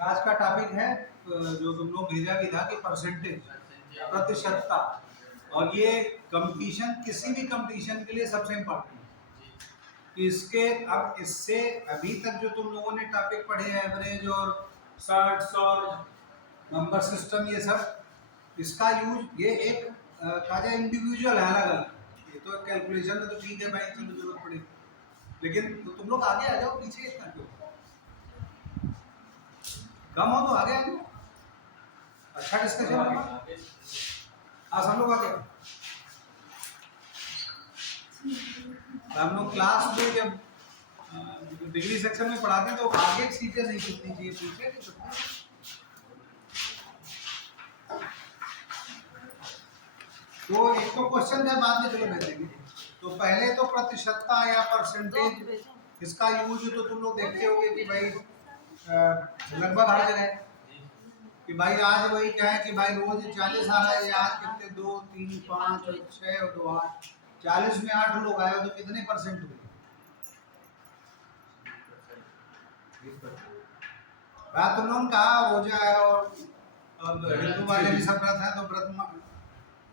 आज का टॉपिक है जो तुम लोग भेजा भी था कि परसेंटेज, प्रतिशतता। और ये कंपटीशन, किसी भी कंपटीशन के लिए सबसे इम्पोर्टेंट है। इसके अब इससे अभी तक जो तुम लोगों ने टॉपिक पढ़े हैं, एवरेज और शॉर्ट्स और नंबर सिस्टम, ये सब, इसका यूज ये एक काजा इंडिविजुअल है, अलग अलग। ये तो कैलकुलेशन में तो ठीक है भाई, चलो जरूरत पड़ेगी, लेकिन तो तुम लोग आगे आ जाओ, पीछे इतना क्यों? कम हो तो आगे आ जाओ। अच्छा डिस्कशन होगा। आज हम लोग आगे, हम लोग क्लास में जब डिग्री सेक्शन में पढ़ाते हैं तो आगे सीटें नहीं छूटनी चाहिए, पीछे नहीं छूटनी। तो एक तो क्वेश्चन है, बाद में चलो भेजेंगे। तो पहले तो प्रतिशतता या परसेंटेज, इसका यूज तो तुम लोग देखते होगे कि भाई लगभग हर जगह कि भाई आज वही क्या है कि भाई रोज 40 आ रहा है, आज कितने 2 3 5 और 6 और 2 8, 40 में 8 लोग आए तो कितने परसेंट हुए? बात तुम लोगों ने कहा रोजा है और हिंदू वाले भी सब व्रत है, तो व्रत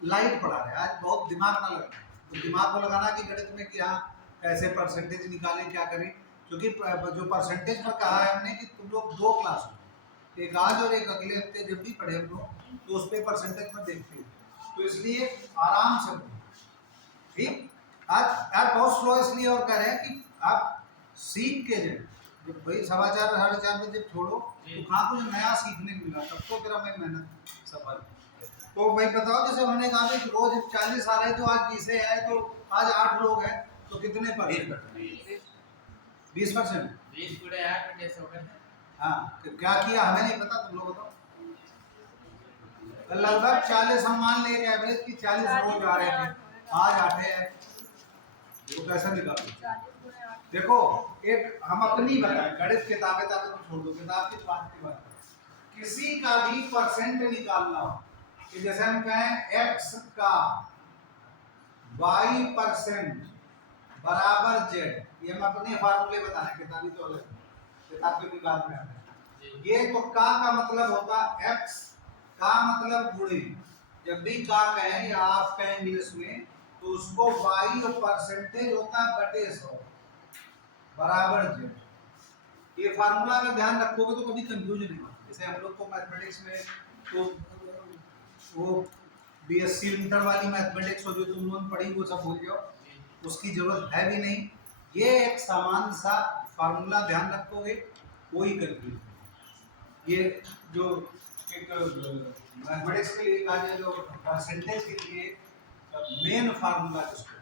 लाइट पढ़ा रहे आज, बहुत दिमाग ना लगा। तो दिमाग को लगाना कि गणित में कि हाँ ऐसे परसेंटेज निकालें, क्या करें, क्योंकि जो परसेंटेज पर कहा है हमने कि तुम लोग 2 क्लास हो, एक आज और एक अगले हफ्ते जब भी पढ़े हम लोग, तो उस पर परसेंटेज में देखते हैं। तो इसलिए आराम से, ठीक। आज बहुत स्लो इसलिए और कह रहे हैं कि आप सीख के जाए, भाई 4:15 4:30 बजे छोड़ो तो कहाँ कुछ नया सीखने को मिला, तब तो फिर हमें मेहनत सफल। तो भाई बताओ, जैसे हमने कहा कि रोज 40 आ रहे तो आज 20 है, तो आज 8 लोग हैं तो कितने परसेंट? 20%। हाँ, क्या किया हमें नहीं पता, तुम लोग बताओ। लगभग 40 हम मान ले एवरेज की 40 रोज आ रहे थे, आज 8 है, तो कैसे निकालो? देखो, एक हम अपनी बताएं, गणित किताबें तक तो छोड़ दो, किताब की बात की बात, किसी का भी परसेंट निकालना हो कि जैसे हम कहें x का y% बराबर z, ये हम अपने फार्मूले बताएं, किताबी तो अलग, किताब के भी बाद में आते हैं। ये तो का मतलब होता x, का मतलब गुणे, जब भी का कहें या आप कहें इंग्लिश में, तो उसको y और परसेंटेज होता है बटे 100 बराबर z। ये फार्मूला अगर ध्यान रखोगे तो कभी कंफ्यूज नहीं होगा। जैसे हम लोग को मैथमेटिक्स में तो वो बीएससी इंटर वाली मैथमेटिक्स जो तुम लोगों पढ़ी वो सब भूल जाओ, उसकी जरूरत है भी नहीं। ये एक सामान्य सा फार्मूला ध्यान रखोगे, कोई कंफ्यूज। ये जो एक मैथमेटिक्स के लिए कहा जो परसेंटेज के लिए मेन फार्मूला जिसको,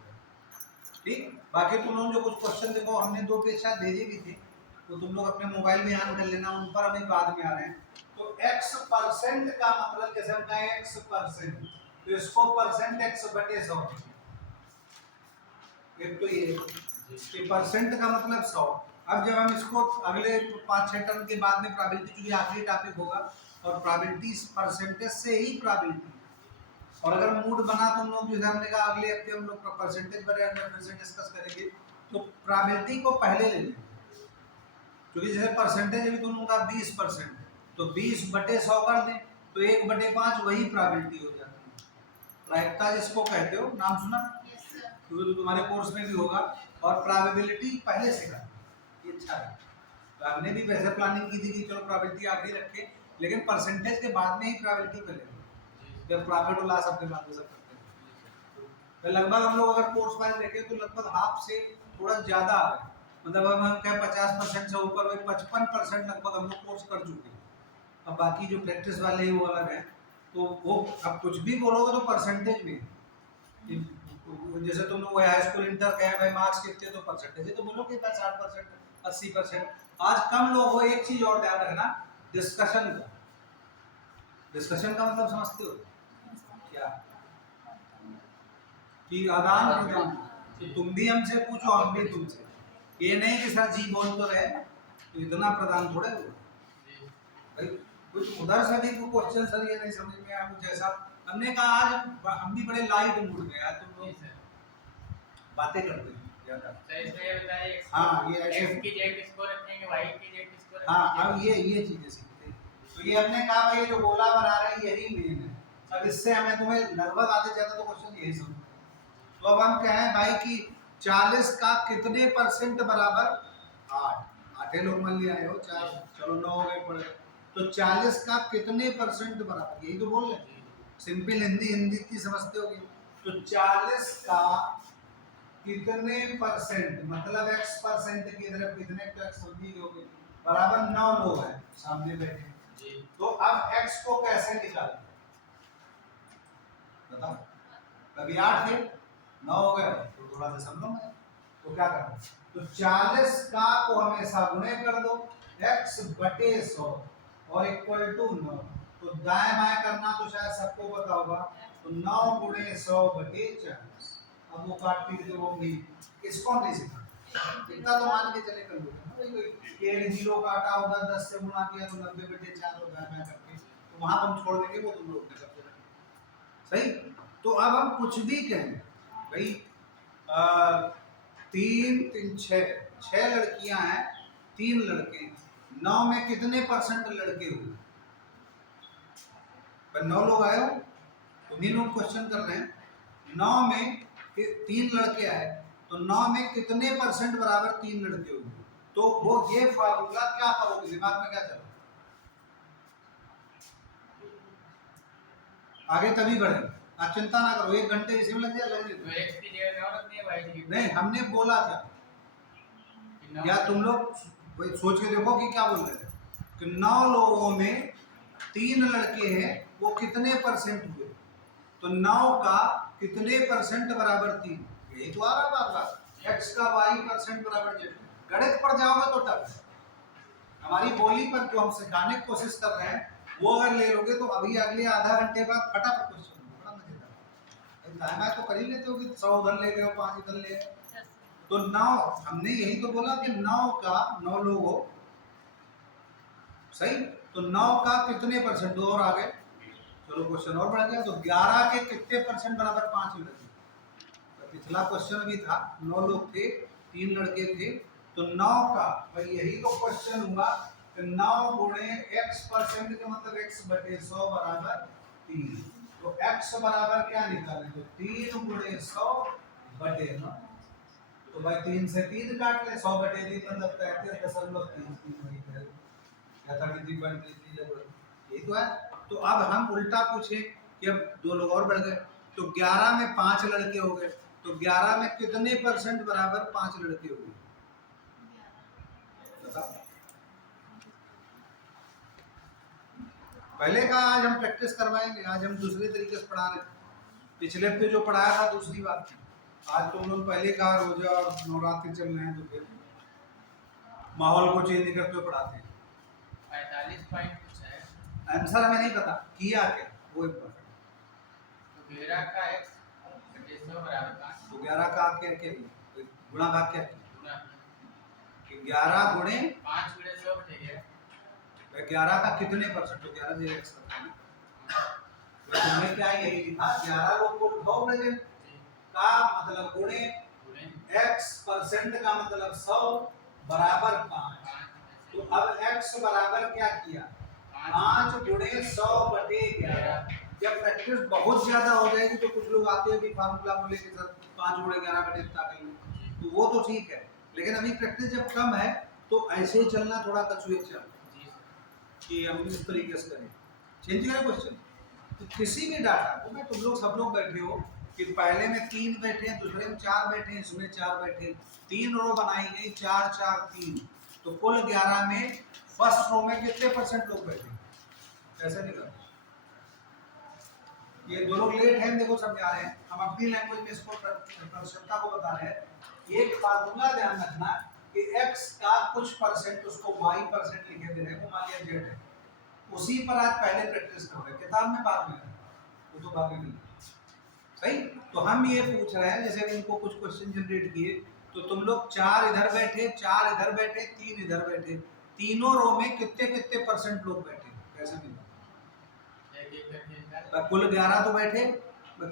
ठीक। बाकी तुम लोग जो कुछ क्वेश्चन देखो, हमने 2 पेज शायद भेजे भी थे, तो तुम लोग अपने मोबाइल में ऑन कर लेना, उन पर हमें बाद में आ रहे हैं। तो x% का मतलब, जैसे हम कहें x%, तो इसको परसेंट x बटे 100, एक तो ये परसेंट का मतलब 100। अब जब हम इसको अगले 5-6 टर्म के बाद में प्रोबेबिलिटी के लिए आखिरी टॉपिक होगा, और प्रोबेबिलिटी परसेंटेज से ही प्रोबेबिलिटी, और अगर मूड बना तुम लोग, जैसे हमने कहा अगले हफ्ते हम लोग परसेंटेज बारे में फिर से डिस्कस करेंगे, तो प्रोबेबिलिटी को पहले ले लें, क्योंकि जैसे परसेंटेज भी तुम लोगों का 20%, तो 20 बटे 100 कर दें तो 1/5 वही प्रोबेबिलिटी हो जाती है। प्रायिकता जिसको कहते हो, नाम सुना? क्योंकि तो तुम्हारे कोर्स में भी होगा, और प्रोबेबिलिटी पहले से कर, ये अच्छा है। तो हमने भी वैसे प्लानिंग की थी कि चलो प्रोबेबिलिटी आखिरी रखें, लेकिन परसेंटेज के बाद में ही प्रोबेबिलिटी करेंगे, जब प्रॉफिट और लॉस अपने बात में सब करते हैं। तो लगभग हम लोग अगर कोर्स वाइज देखें तो लगभग हाफ से थोड़ा ज़्यादा आ गए, मतलब अब हम क्या 50% से ऊपर, 55% लगभग हम लोग कोर्स कर चुके हैं। अब बाकी जो प्रैक्टिस वाले हैं वो अलग है, तो वो अब कुछ भी बोलोगे तो परसेंटेज में, जैसे तुम लोग हाई स्कूल इंटर गए भाई मार्क्स कितने, तो परसेंटेज तो बोलोगे 60% 80%। आज कम लोग हो, एक चीज और ध्यान रखना, डिस्कशन का। डिस्कशन का मतलब समझते हो क्या? कि आदान प्रदान, तो तुम भी हमसे पूछो, हम भी तुमसे। ये नहीं कि सर जी बोल तो रहे, तो इतना प्रदान थोड़े हो भाई। कुछ उधर से भी क्वेश्चन सर ये नहीं समझ में आया कुछ ऐसा, हमने कहा आज हम भी बड़े लाइट मूड में यार, तुम लोग बातें करते हैं ज्यादा। हाँ, ये x की जेड किसको रखेंगे, y की जेड किसको रखेंगे। हाँ, अब ये चीजें सीखते हैं। ये हमने कहा भाई ये जो गोला बना रहे हैं यही मेन है। अब इससे हमें तुम्हें लगभग आते जाता तो क्वेश्चन यही समझ। तो अब हम कहें भाई कि 40 का कितने परसेंट बराबर 8, 8 लोग मान लिया है हो 4, चलो 9 हो गए पड़े। तो 40 का कितने परसेंट बराबर, यही तो बोल रहे हैं। सिंपल हिंदी हिंदी की समझते होगे। तो 40 का कितने परसेंट मतलब x परसेंट की तरफ कितने x समझिए बराबर 9 लोग हैं सामने बैठे जी। तो अब x को कैसे निकालें बताओ। कभी 8 थे 9 हो गए तो थोड़ा सा समझो मैं तो क्या करना। तो 40 का को हमेशा गुणे कर दो x बटे 100 और इक्वल टू 9। तो दाएं बाएं करना तो शायद सबको पता होगा। तो 9 गुणे 100 बटे 40। अब वो काट पीट के वो भी इसको नहीं सिखा इतना तो मान के चले कर लो ये 0 काटा उधर 10 से गुणा किया तो 90 बटे 4 हो गया मैं करके तो वहां हम छोड़ देंगे वो तुम लोग कर देना सही। तो अब हम कुछ भी कहें भाई 3 3 6 लड़कियां हैं 3 लड़के 9 में कितने परसेंट लड़के हुए पर 9 लोग आए हो तुम्ही लोग क्वेश्चन कर रहे हैं 9 में 3 लड़के आए तो 9 में कितने परसेंट बराबर 3 लड़के होंगे। तो वो ये फार्मूला क्या करोगे दिमाग में क्या चल आगे तभी बढ़े। आप चिंता ना करो 1 घंटे इसी में लग जाए नहीं हमने बोला क्या या तुम लोग सोच के देखो कि क्या बोल रहे थे कि 9 लोगों में 3 लड़के हैं वो कितने परसेंट हुए। तो 9 का कितने परसेंट बराबर 3 यही तो आ रहा बात x का y परसेंट बराबर z। गणित पढ़ जाओगे तो टफ है। हमारी बोली पर जो हम सिखाने की कोशिश कर रहे हैं वो अगर ले लोगे तो अभी अगले आधा घंटे बाद फटाफट क्वेश्चन बड़ा मजेदार दाएं तो कर ही लेते हो कि 100 उधर ले गए 5 इधर ले गए। तो 9 हमने यही तो बोला कि 9 का 9 लोगों सही। तो 9 का कितने परसेंट और आ गए चलो क्वेश्चन और बढ़ गया। तो 11 के कितने परसेंट बराबर 5 लड़के। तो पिछला क्वेश्चन भी था 9 लोग थे 3 लड़के थे तो 9 का भाई यही तो क्वेश्चन हुआ कि 9 गुणे x परसेंट का मतलब x बटे 100 बराबर 3। तो x बराबर क्या निकालें तो 3 गुणे 100 बटे 9। तो भाई 3 से 3 काट ले 100 बटे 3 मतलब 33.33 या 33.33 यही तो है। तो अब हम उल्टा पूछे कि अब 2 लोग और बढ़ गए तो 11 में 5 लड़के हो गए तो 11 में कितने परसेंट बराबर 5 लड़के हो गए बताओ। पहले का आज हम प्रैक्टिस करवाएंगे आज हम दूसरे तरीके से पढ़ा रहे हैं। पिछले हफ्ते जो पढ़ाया था दूसरी बात थी। आज तुम लोग पहले कहा रोजा और नवरात्रि चल रहे हैं तो फिर माहौल को चेंज करते हुए पढ़ाते हैं। 45 पॉइंट कुछ है आंसर हमें नहीं पता किया क्या वो इम्पोर्टेंट। तो 11 का x बटे 100 बराबर 5। तो 11 का क्या क्या गुणा भाग क्या गुणा कि 11 गुणे 5 गुणे 100 बटे 11 का कितने परसेंट तो 11 से x करते हैं तो तुमने क्या यही लिखा 11 लोग को उठाओ प्रेजेंट का मतलब गुणे x परसेंट का मतलब 100 बराबर 5। तो अब x बराबर क्या किया 5 गुणे 100 बटे 11। जब प्रैक्टिस बहुत ज्यादा हो जाएगी तो कुछ लोग आते हैं भी फार्मूला बोले कि सर 5 गुणे 11 बटे तो वो तो ठीक है लेकिन अभी प्रैक्टिस जब कम है तो ऐसे ही चलना थोड़ा कछुए चल कि हम इस तरीके से करें चेंज करें क्वेश्चन। तो किसी भी डाटा को मैं तुम लोग सब लोग बैठे हो कि पहले में 3 बैठे हैं दूसरे में 4 बैठे हैं इसमें 4 बैठे 3 रो बनाई गई 4 4 3 तो कुल 11 में फर्स्ट रो में कितने परसेंट लोग बैठे कैसे निकल। ये दो लोग लेट हैं देखो समझा रहे हैं हम अपनी लैंग्वेज में इसको प्रतिशतता को बता रहे हैं। एक फार्मूला ध्यान रखना कि x का कुछ परसेंट उसको y परसेंट लिखे दे रहे हैं वो मान लिया z है उसी पर आज पहले प्रैक्टिस कर रहे हैं किताब में बाद में वो तो बाद में नहीं सही। तो हम ये पूछ रहे हैं जैसे इनको कुछ क्वेश्चन जनरेट किए तो तुम लोग 4 इधर बैठे 4 इधर बैठे 3 इधर बैठे तीनों रो में कितने कितने परसेंट लोग बैठे कैसे मिला कुल 11 तो बैठे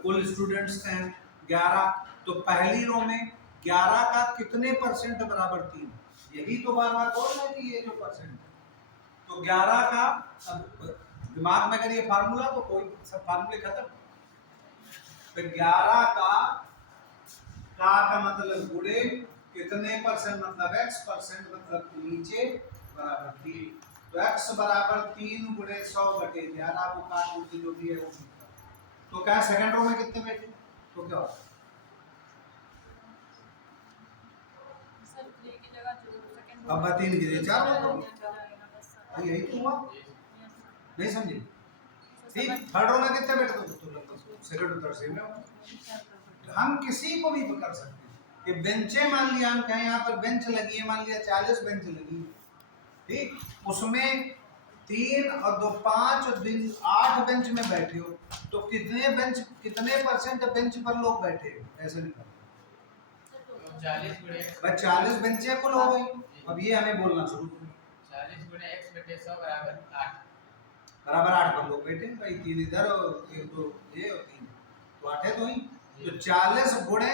कुल स्टूडेंट्स हैं 11 तो पहली रो में 11 का कितने परसेंट बराबर 3 यही तो बार बार बोल रहे हैं कि ये जो परसेंट तो 11 का, अब दिमाग में करिए फार्मूला तो कोई सब फार्मूले खत्म। तो 11 का मतलब गुणे कितने परसेंट मतलब x परसेंट मतलब नीचे बराबर 3। तो x बराबर 3 गुणे 100 बटे 11 को काट उल्टी जो भी है वो मिलता है। तो क्या सेकंड रो में कितने बैठे तो क्या होगा? अब 3 की जगह 4 होगा। यही तो हुआ, नहीं समझे? ठीक, थर्ड रो में कितने बैठे तो लगभग सेकंड और थर्ड सेम है। हम किसी को भी पकड़ सकते हैं कि बेंचे मान लिया हम कहें यहाँ पर बेंच लगी है, मान लिया 40 बेंच लगी है, ठीक, उसमें 3 और 2 5 और 3 8 बेंच में बैठे हो तो कितने बेंच कितने परसेंट बेंच पर लोग बैठे हो ऐसे निकालो। 40 गुणे भाई 40 बेंचें कुल हो गई। अब ये हमें बोलना शुरू करो। 40 गुणे x बटे 100 बराबर 8। बराबर 8 पर लोग बैठे भाई, 3 इधर और 1 2 ये और 3 तो 8 है तो ही। तो 40 गुणे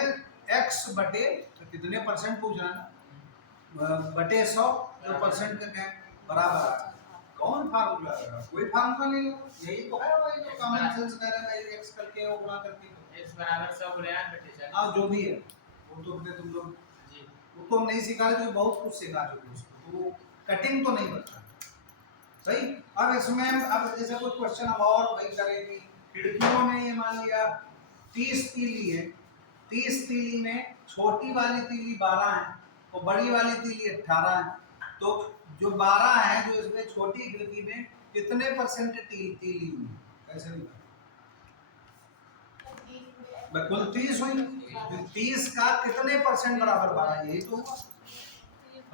x बटे तो कितने परसेंट पूछ रहा है ना, बटे 100 जो परसेंट का क्या बराबर 8। कौन फार्मूला है? कोई फार्मूला नहीं है, यही तो है भाई जो कॉमन सेंस कह रहा है x करके वो गुणा करके x बराबर 100 गुणे 8 बटे 4। हाँ जो भी है वो तो अपने तुम लोग जी वो तो हम नहीं सिखा रहे, तो बहुत कुछ सिखा चुके उसको, तो वो कटिंग तो नहीं बता सही। अब इसमें अब जैसे कोई क्वेश्चन हम और वही करें कि खिड़कियों में ये मान लिया 30 तीली है, 30 तीली में छोटी वाली तीली 12 है और बड़ी वाली तीली 18 है, तो जो 12 है जो इसमें छोटी खिड़की में कितने परसेंट तीली हुई कैसे नहीं कुल 30 हुई, 30 का कितने परसेंट बराबर 12 यही तो हुआ।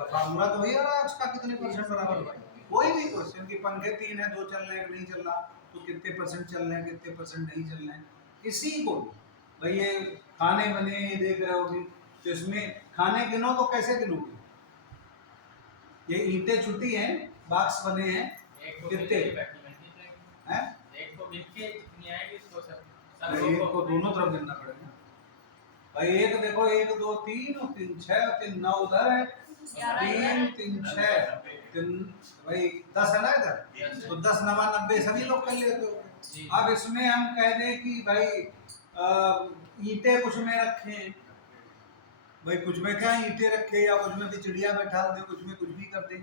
फार्मूला तो वही आ रहा है उसका कितने परसेंट बराबर हुआ। कोई भी क्वेश्चन की पंखे 3 है 2 चल रहे हैं नहीं चल रहा तो कितने परसेंट चल रहे हैं कितने परसेंट नहीं चल रहे हैं, किसी को भाई ये खाने बने देख रहे होगे तो इसमें खाने गिनो तो कैसे गिनोगे? ये ईंटें छुट्टी हैं बॉक्स बने हैं कितने हैं, एक को गिन के जितनी आएगी उसको सब एक को दोनों तरफ गिनना पड़ेगा भाई। एक देखो 1 2 3 और 3 6 और 3 9 उधर है 3 3 6 3 भाई 10 है ना इधर, तो 10 9 90 सभी लोग कर लेते हो। अब इसमें हम कह दें कि भाई ईंटें कुछ में रखें, भाई कुछ में क्या ईंटें रखे या कुछ में भी चिड़िया बैठा दे, कुछ में कुछ भी कर दे,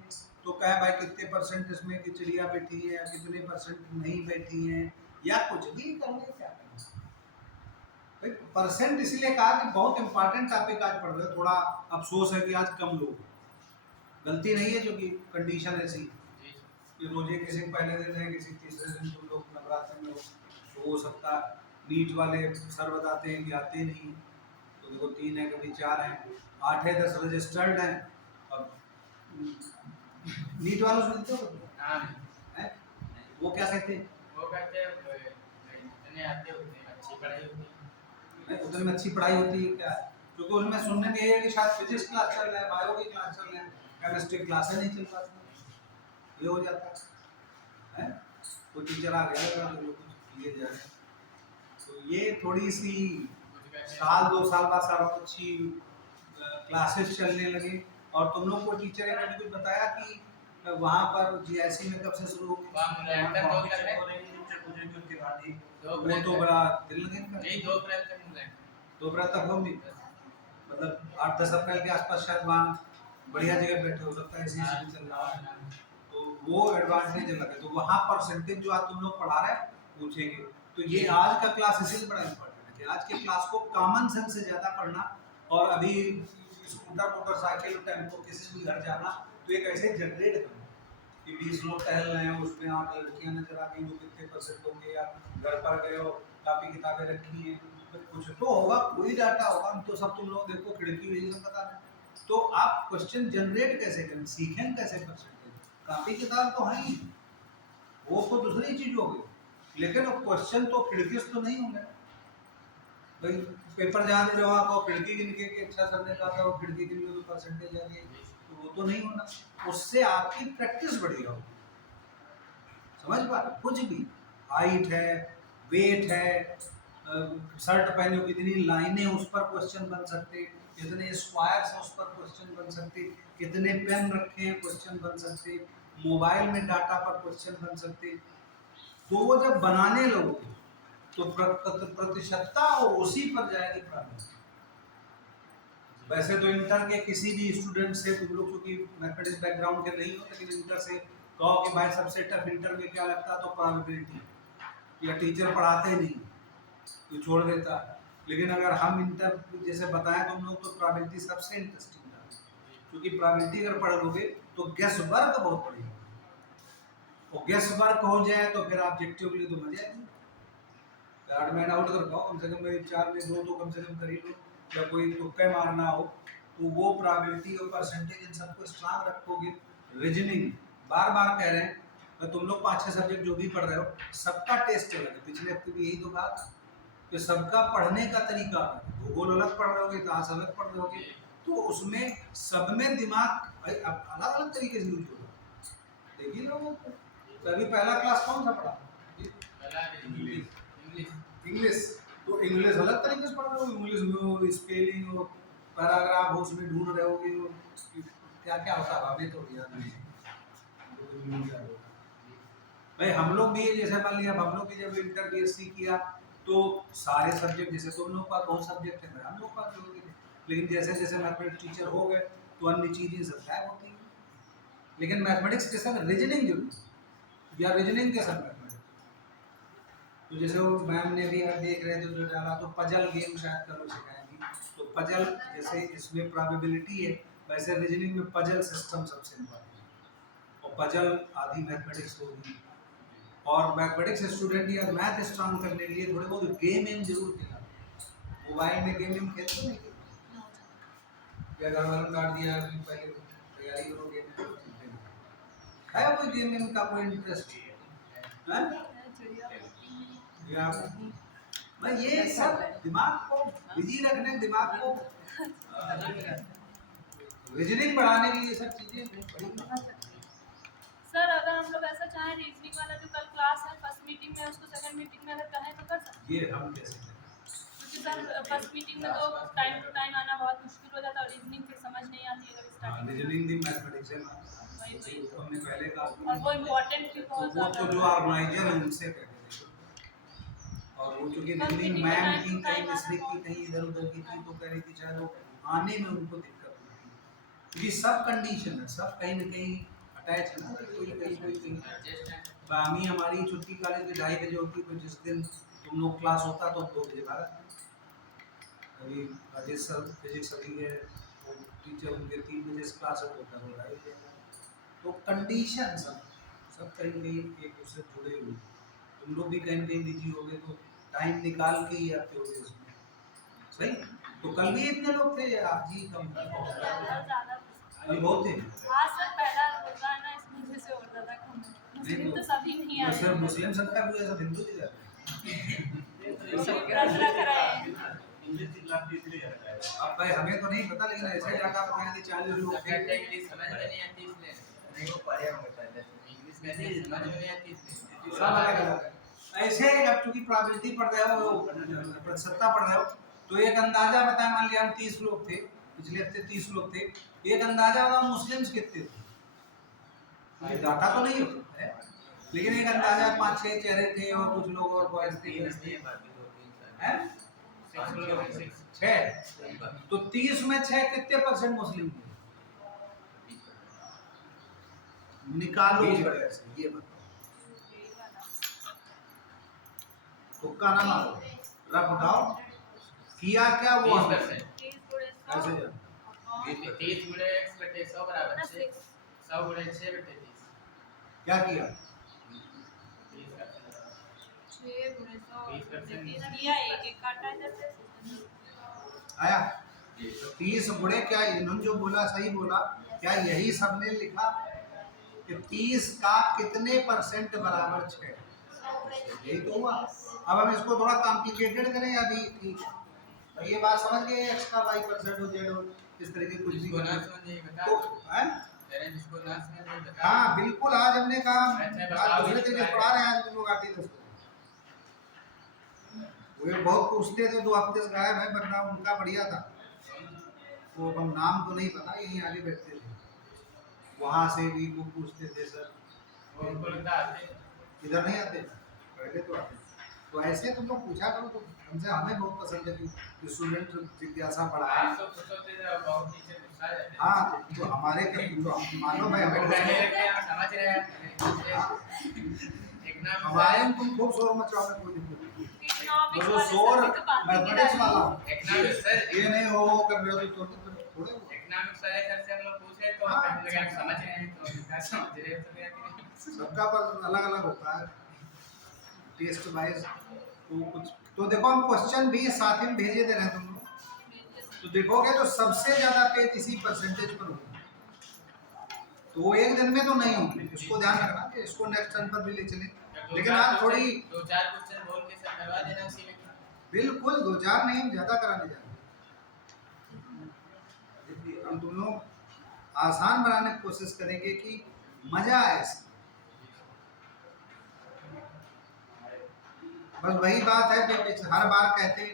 तो कहे भाई कितने परसेंट इसमें की चिड़िया बैठी है या कितने परसेंट नहीं बैठी है या कुछ भी कर ले क्या भाई। परसेंट इसलिए कहा कि बहुत इंपॉर्टेंट टॉपिक आज पढ़ रहे हो, थोड़ा अफसोस है कि आज कम लोग, गलती नहीं है जो कि कंडीशन ऐसी कि रोजे किसी पहले दिन है किसी तीसरे दिन तुम लोग नवरात्र में हो तो हो सकता है। नीट वाले सर बताते हैं कि आते नहीं, तो देखो 3 है कभी 4 है 8 है 10 रजिस्टर्ड हैं। अब नीट वालों से मिलते हो हैं वो क्या कहते हैं, वो कहते हैं इतने आते होते हैं अच्छी पढ़ाई होती है उधर में अच्छी पढ़ाई होती है क्या, क्योंकि उनमें सुनने में ये है कि शायद फिजिक्स क्लास चल रहा है बायो की क्लास चल रहा है केमिस्ट्री क्लासें नहीं चल पाती, ये हो जाता है। कोई टीचर आ गया तो लोग कुछ किए जा रहे हैं, तो ये थोड़ी सी साल 2 साल बाद साल अच्छी क्लासेस चलने लगी। और तुम लोग को टीचर ने कभी कुछ बताया कि वहाँ पर जीआईसी में कब से शुरू होगी? वो तो बड़ा दिल लगेगा नहीं 2 अप्रैल तक मूवमेंट 2 अप्रैल तक होंगी, मतलब 8-10 अप्रैल के आसपास शायद वहाँ बढ़िया जगह बैठे हो सकता है ऐसी चल रहा है, तो वो एडवांटेज लगे। तो वहाँ परसेंटेज जो आज तुम लोग पढ़ा रहे हैं पूछेंगे, तो ये आज का क्लास इसीलिए बड़ा इम्पोर्टेंट है कि आज के क्लास को कॉमन सेंस से ज़्यादा पढ़ना। और अभी स्कूटर मोटरसाइकिल टेम्पो किसी भी घर जाना तो एक ऐसे जनरेट करना कि 20 लोग टहल रहे हैं उसमें 8 लड़कियाँ नजर आ गई जो कितने परसेंट होंगे, या घर पर गए हो काफ़ी किताबें रखी हैं तो कुछ तो होगा कोई डाटा होगा, हम तो सब तुम लोग देखो खिड़की यही सब बता रहे हैं। तो आप क्वेश्चन जनरेट कैसे करें, सीखें कैसे परसेंटेज, काफ़ी किताब तो है ही वो तो दूसरी चीज़ हो गई, लेकिन क्वेश्चन तो खिड़की से तो नहीं होंगे भाई। पेपर जहाँ से जवाब हो खिड़की गिन के अच्छा सर ने कहा था वो खिड़की गिन के तो परसेंटेज आ गई, तो वो तो नहीं होना। उससे आपकी प्रैक्टिस बढ़ी होगी, समझ पा रहे, कुछ भी हाइट है वेट है शर्ट पहने हो कितनी लाइनें उस पर क्वेश्चन बन सकते, कितने स्क्वायर्स उस पर क्वेश्चन बन सकते, कितने पेन रखे हैं क्वेश्चन बन सकते, मोबाइल में डाटा पर क्वेश्चन बन सकते। तो वो जब बनाने लगोगे तो प्रतिशतता उसी पर जाएगी प्रारंभिक। वैसे तो इंटर के किसी भी स्टूडेंट से, तुम लोग चूंकि मैथमेटिक्स बैकग्राउंड के नहीं हो, लेकिन इंटर से कहो कि भाई सबसे टफ इंटर में क्या लगता है, तो प्रोबेबिलिटी, या टीचर पढ़ाते नहीं तो छोड़ देता है। लेकिन अगर हम इंटर जैसे बताएं तुम लोग, तो प्रोबेबिलिटी सबसे इंटरेस्टिंग था, क्योंकि प्रोबेबिलिटी अगर पढ़ लोगे तो गेस वर्क बहुत बढ़िया, और गेस वर्क हो जाए तो फिर ऑब्जेक्टिव के लिए तो मजा है। कार्ड में आउट कर पाओ, कम से कम मेरे 4 में 2 तो कम से कम कर ही लो, या कोई तुक्का मारना हो तो वो प्रोबेबिलिटी और परसेंटेज इन सबको स्ट्रांग रखोगे। रीजनिंग बार बार कह रहे हैं, तो तुम लोग 5-6 सब्जेक्ट जो भी पढ़ रहे हो, सबका टेस्ट अलग है। पिछले हफ्ते भी यही तो बात कि सबका पढ़ने का तरीका अलग है। भूगोल अलग पढ़ रहे होगे, इतिहास अलग पढ़ रहे होगे, तो उसमें सब में दिमाग अलग अलग तरीके से यूज होगा। देखिए लोगों को तभी पहला क्लास कौन सा पढ़ा? इंग्लिश। तो इंग्लिश अलग तरीके से पढ़ रहे हो, इंग्लिश में हो स्पेलिंग हो, पैराग्राफ हो, उसमें ढूंढ रहे होगे क्या क्या होता है, हमें तो याद नहीं। भाई हम लोग भी जैसे मान लिया, हम लोग भी जब इंटर बीएससी किया तो सारे सब्जेक्ट, जैसे तुम लोग का कौन सब्जेक्ट है, हम लोग का भी हो गए, लेकिन जैसे जैसे मैथमेटिक्स टीचर हो गए तो अन्य चीजें सब गायब होती हैं। लेकिन मैथमेटिक्स के साथ रीजनिंग जरूर, या रीजनिंग के साथ मैथमेटिक्स। तो जैसे वो मैम ने भी देख रहे थे जो डाला, तो पजल गेम शायद कल सिखाएंगी। तो पजल जैसे इसमें प्रोबेबिलिटी है, वैसे रीजनिंग में पजल सिस्टम सबसे इम्पोर्टेंट है, और पजल आधी मैथमेटिक्स होगी। और मैथमेटिक्स स्टूडेंट या मैथ स्ट्रांग करने के लिए थोड़े बहुत गेम एम जरूर खेला। मोबाइल में गेम एम खेलते नहीं, क्या घर वालों ने काट दिया कि पहले तैयारी करो गेम है, कोई गेम एम का कोई इंटरेस्ट है? या मैं ये सब दिमाग को बिजी रखने, दिमाग को रीजनिंग बढ़ाने के लिए सब चीजें बड़ी। सर अगर हम लोग ऐसा चाहें, रीजनिंग वाला जो कल क्लास है फर्स्ट मीटिंग में, उसको सेकंड मीटिंग में अगर कहें तो कर सकते ये हम कैसे करें? क्योंकि सर फर्स्ट मीटिंग में तो टाइम टू टाइम आना बहुत मुश्किल हो जाता है, और रीजनिंग फिर समझ नहीं आती अगर स्टार्टिंग में। रीजनिंग भी मैथमेटिक्स है ना, वही तो हमने पहले कहा। और वो इम्पोर्टेंट भी बहुत वो ज़्यादा तो जो ऑर्गेनाइजर है उनसे कहते थे, और वो चूंकि रीजनिंग मैम की कहीं मिस्टेक की, कहीं इधर उधर की थी, तो कह रही थी शायद वो आने में उनको दिक्कत हुई थी, क्योंकि सब कंडीशन है, सब कहीं ना कहीं अटैच है ना, कोई बामी हमारी छुट्टी कॉलेज की 2:30 बजे होती, तो जिस दिन तुम लोग क्लास होता तो 2 बजे भारत। अभी राजेश सर फिजिक्स अभी है, वो टीचर उनके 3 बजे से क्लास है, तो कर रहा है। तो कंडीशन सब कहीं कहीं एक दूसरे से जुड़े हुए। तुम लोग भी कहीं कहीं बिजी हो गए, तो टाइम निकाल के ही आते हो उसमें, सही। तो कल भी इतने लोग थे, आज ही कम अभी बहुत थे। आज सर पहला रोजा है ना, इस वजह से और ज़्यादा कम है। मुस्लिम तो सभी नहीं आए सर मुस्लिम सबका भी सब हिंदू भी जाते हैं, सब व्रत रख रहे हैं। अब भाई हमें तो नहीं पता, लेकिन ऐसे डाटा बताया कि 40 लोग थे। इंग्लिश समझ में नहीं आती इसलिए नहीं, वो पढ़े होता है इंग्लिश में समझ में नहीं आती इसलिए सब अलग अलग है। ऐसे अब चूंकि प्रोबेबिलिटी पढ़ रहे हो, प्रतिशतता पढ़ रहे हो, तो एक अंदाजा बताया, मान लिया हम 30 लोग थे, पिछले हफ्ते 30 लोग थे, एक अंदाजा बताओ मुस्लिम्स कितने थे? ये डाटा तो नहीं होता है, लेकिन एक अंदाजा 5-6 चेहरे थे, और कुछ लोग और बॉयज थे, हैं 6। तो 30 में 6 कितने परसेंट मुस्लिम थे? निकालो ये बताओ, तुक्का ना मारो, रफ उठाओ, किया क्या वो 20%। कैसे जान? 30 गुणे x बटे 100 बराबर 6, 100 गुणे 6 बटे 30। क्या किया? आया 30 गुणे, क्या इन्होंने जो बोला सही बोला, क्या यही सबने लिखा कि 30 का कितने परसेंट बराबर 6? यही तो हुआ। अब हम इसको थोड़ा कॉम्प्लिकेटेड करें अभी, ठीक है, ये बात समझ गए, x का y% हो जेड हो, इस तरह की कुछ भी जिसको ना समझे बता तो हैं? जिसको ना समझे बता। हाँ बिल्कुल, आज हमने कहा अच्छा, आज दूसरे तरीके से पढ़ा रहे हैं, आज तुम लोग आते हैं दोस्तों। वो बहुत पूछते थे, 2 हफ्ते से गायब है, वरना उनका बढ़िया था। वो हम नाम तो नहीं पता, यहीं आगे बैठते थे, वहाँ से भी वो पूछते थे सर, वो उनको लगता आते इधर नहीं आते, पहले तो आते। तो ऐसे तुम लोग पूछा करो, तो हमसे हमें बहुत पसंद है कि स्टूडेंट जिज्ञासा पढ़ाए। आप तो खुश होते थे और बहुत टीचर गुस्सा आ जाते थे। हाँ, तो हमारे तो मानो भाई वो हमें कहने कुछ- लगते हैं, आप समझ रहे हैं इकोनॉमिक्स हमारे में तुम खूब शोर मचाओ, में कोई दिक्कत नहीं। इकोनॉमिक्स वो वाले शोर सर की तो बात ही मैथमेटिक्स निराली। वाला हो, इकोनॉमिक्स सर ये नहीं हो कर रहे हो तो थोड़े हो। इकोनॉमिक्स वाले सर से हम लोग पूछे तो हाँ। कहने लगे आप समझ रहे हैं, तो क्या समझ रहे हो तो क्या सबका पर अलग अलग होता है टेस्ट वाइज। तो कुछ तो देखो, हम क्वेश्चन भी साथ ही में भेजे दे रहे हैं तुम लोग, तो देखोगे तो सबसे ज्यादा पेज इसी परसेंटेज पर होगा। तो वो एक दिन में तो नहीं होंगे, इसको ध्यान रखना कि इसको नेक्स्ट टर्न पर भी ले चले। लेकिन आप थोड़ी दो चार क्वेश्चन बोल के सर करवा देना उसी में। बिल्कुल 2-4 नहीं, हम ज्यादा कराने जा रहे हैं। हम तुम लोग आसान बनाने की कोशिश करेंगे कि मजा आए इसमें। बस वही बात है कि हर बार कहते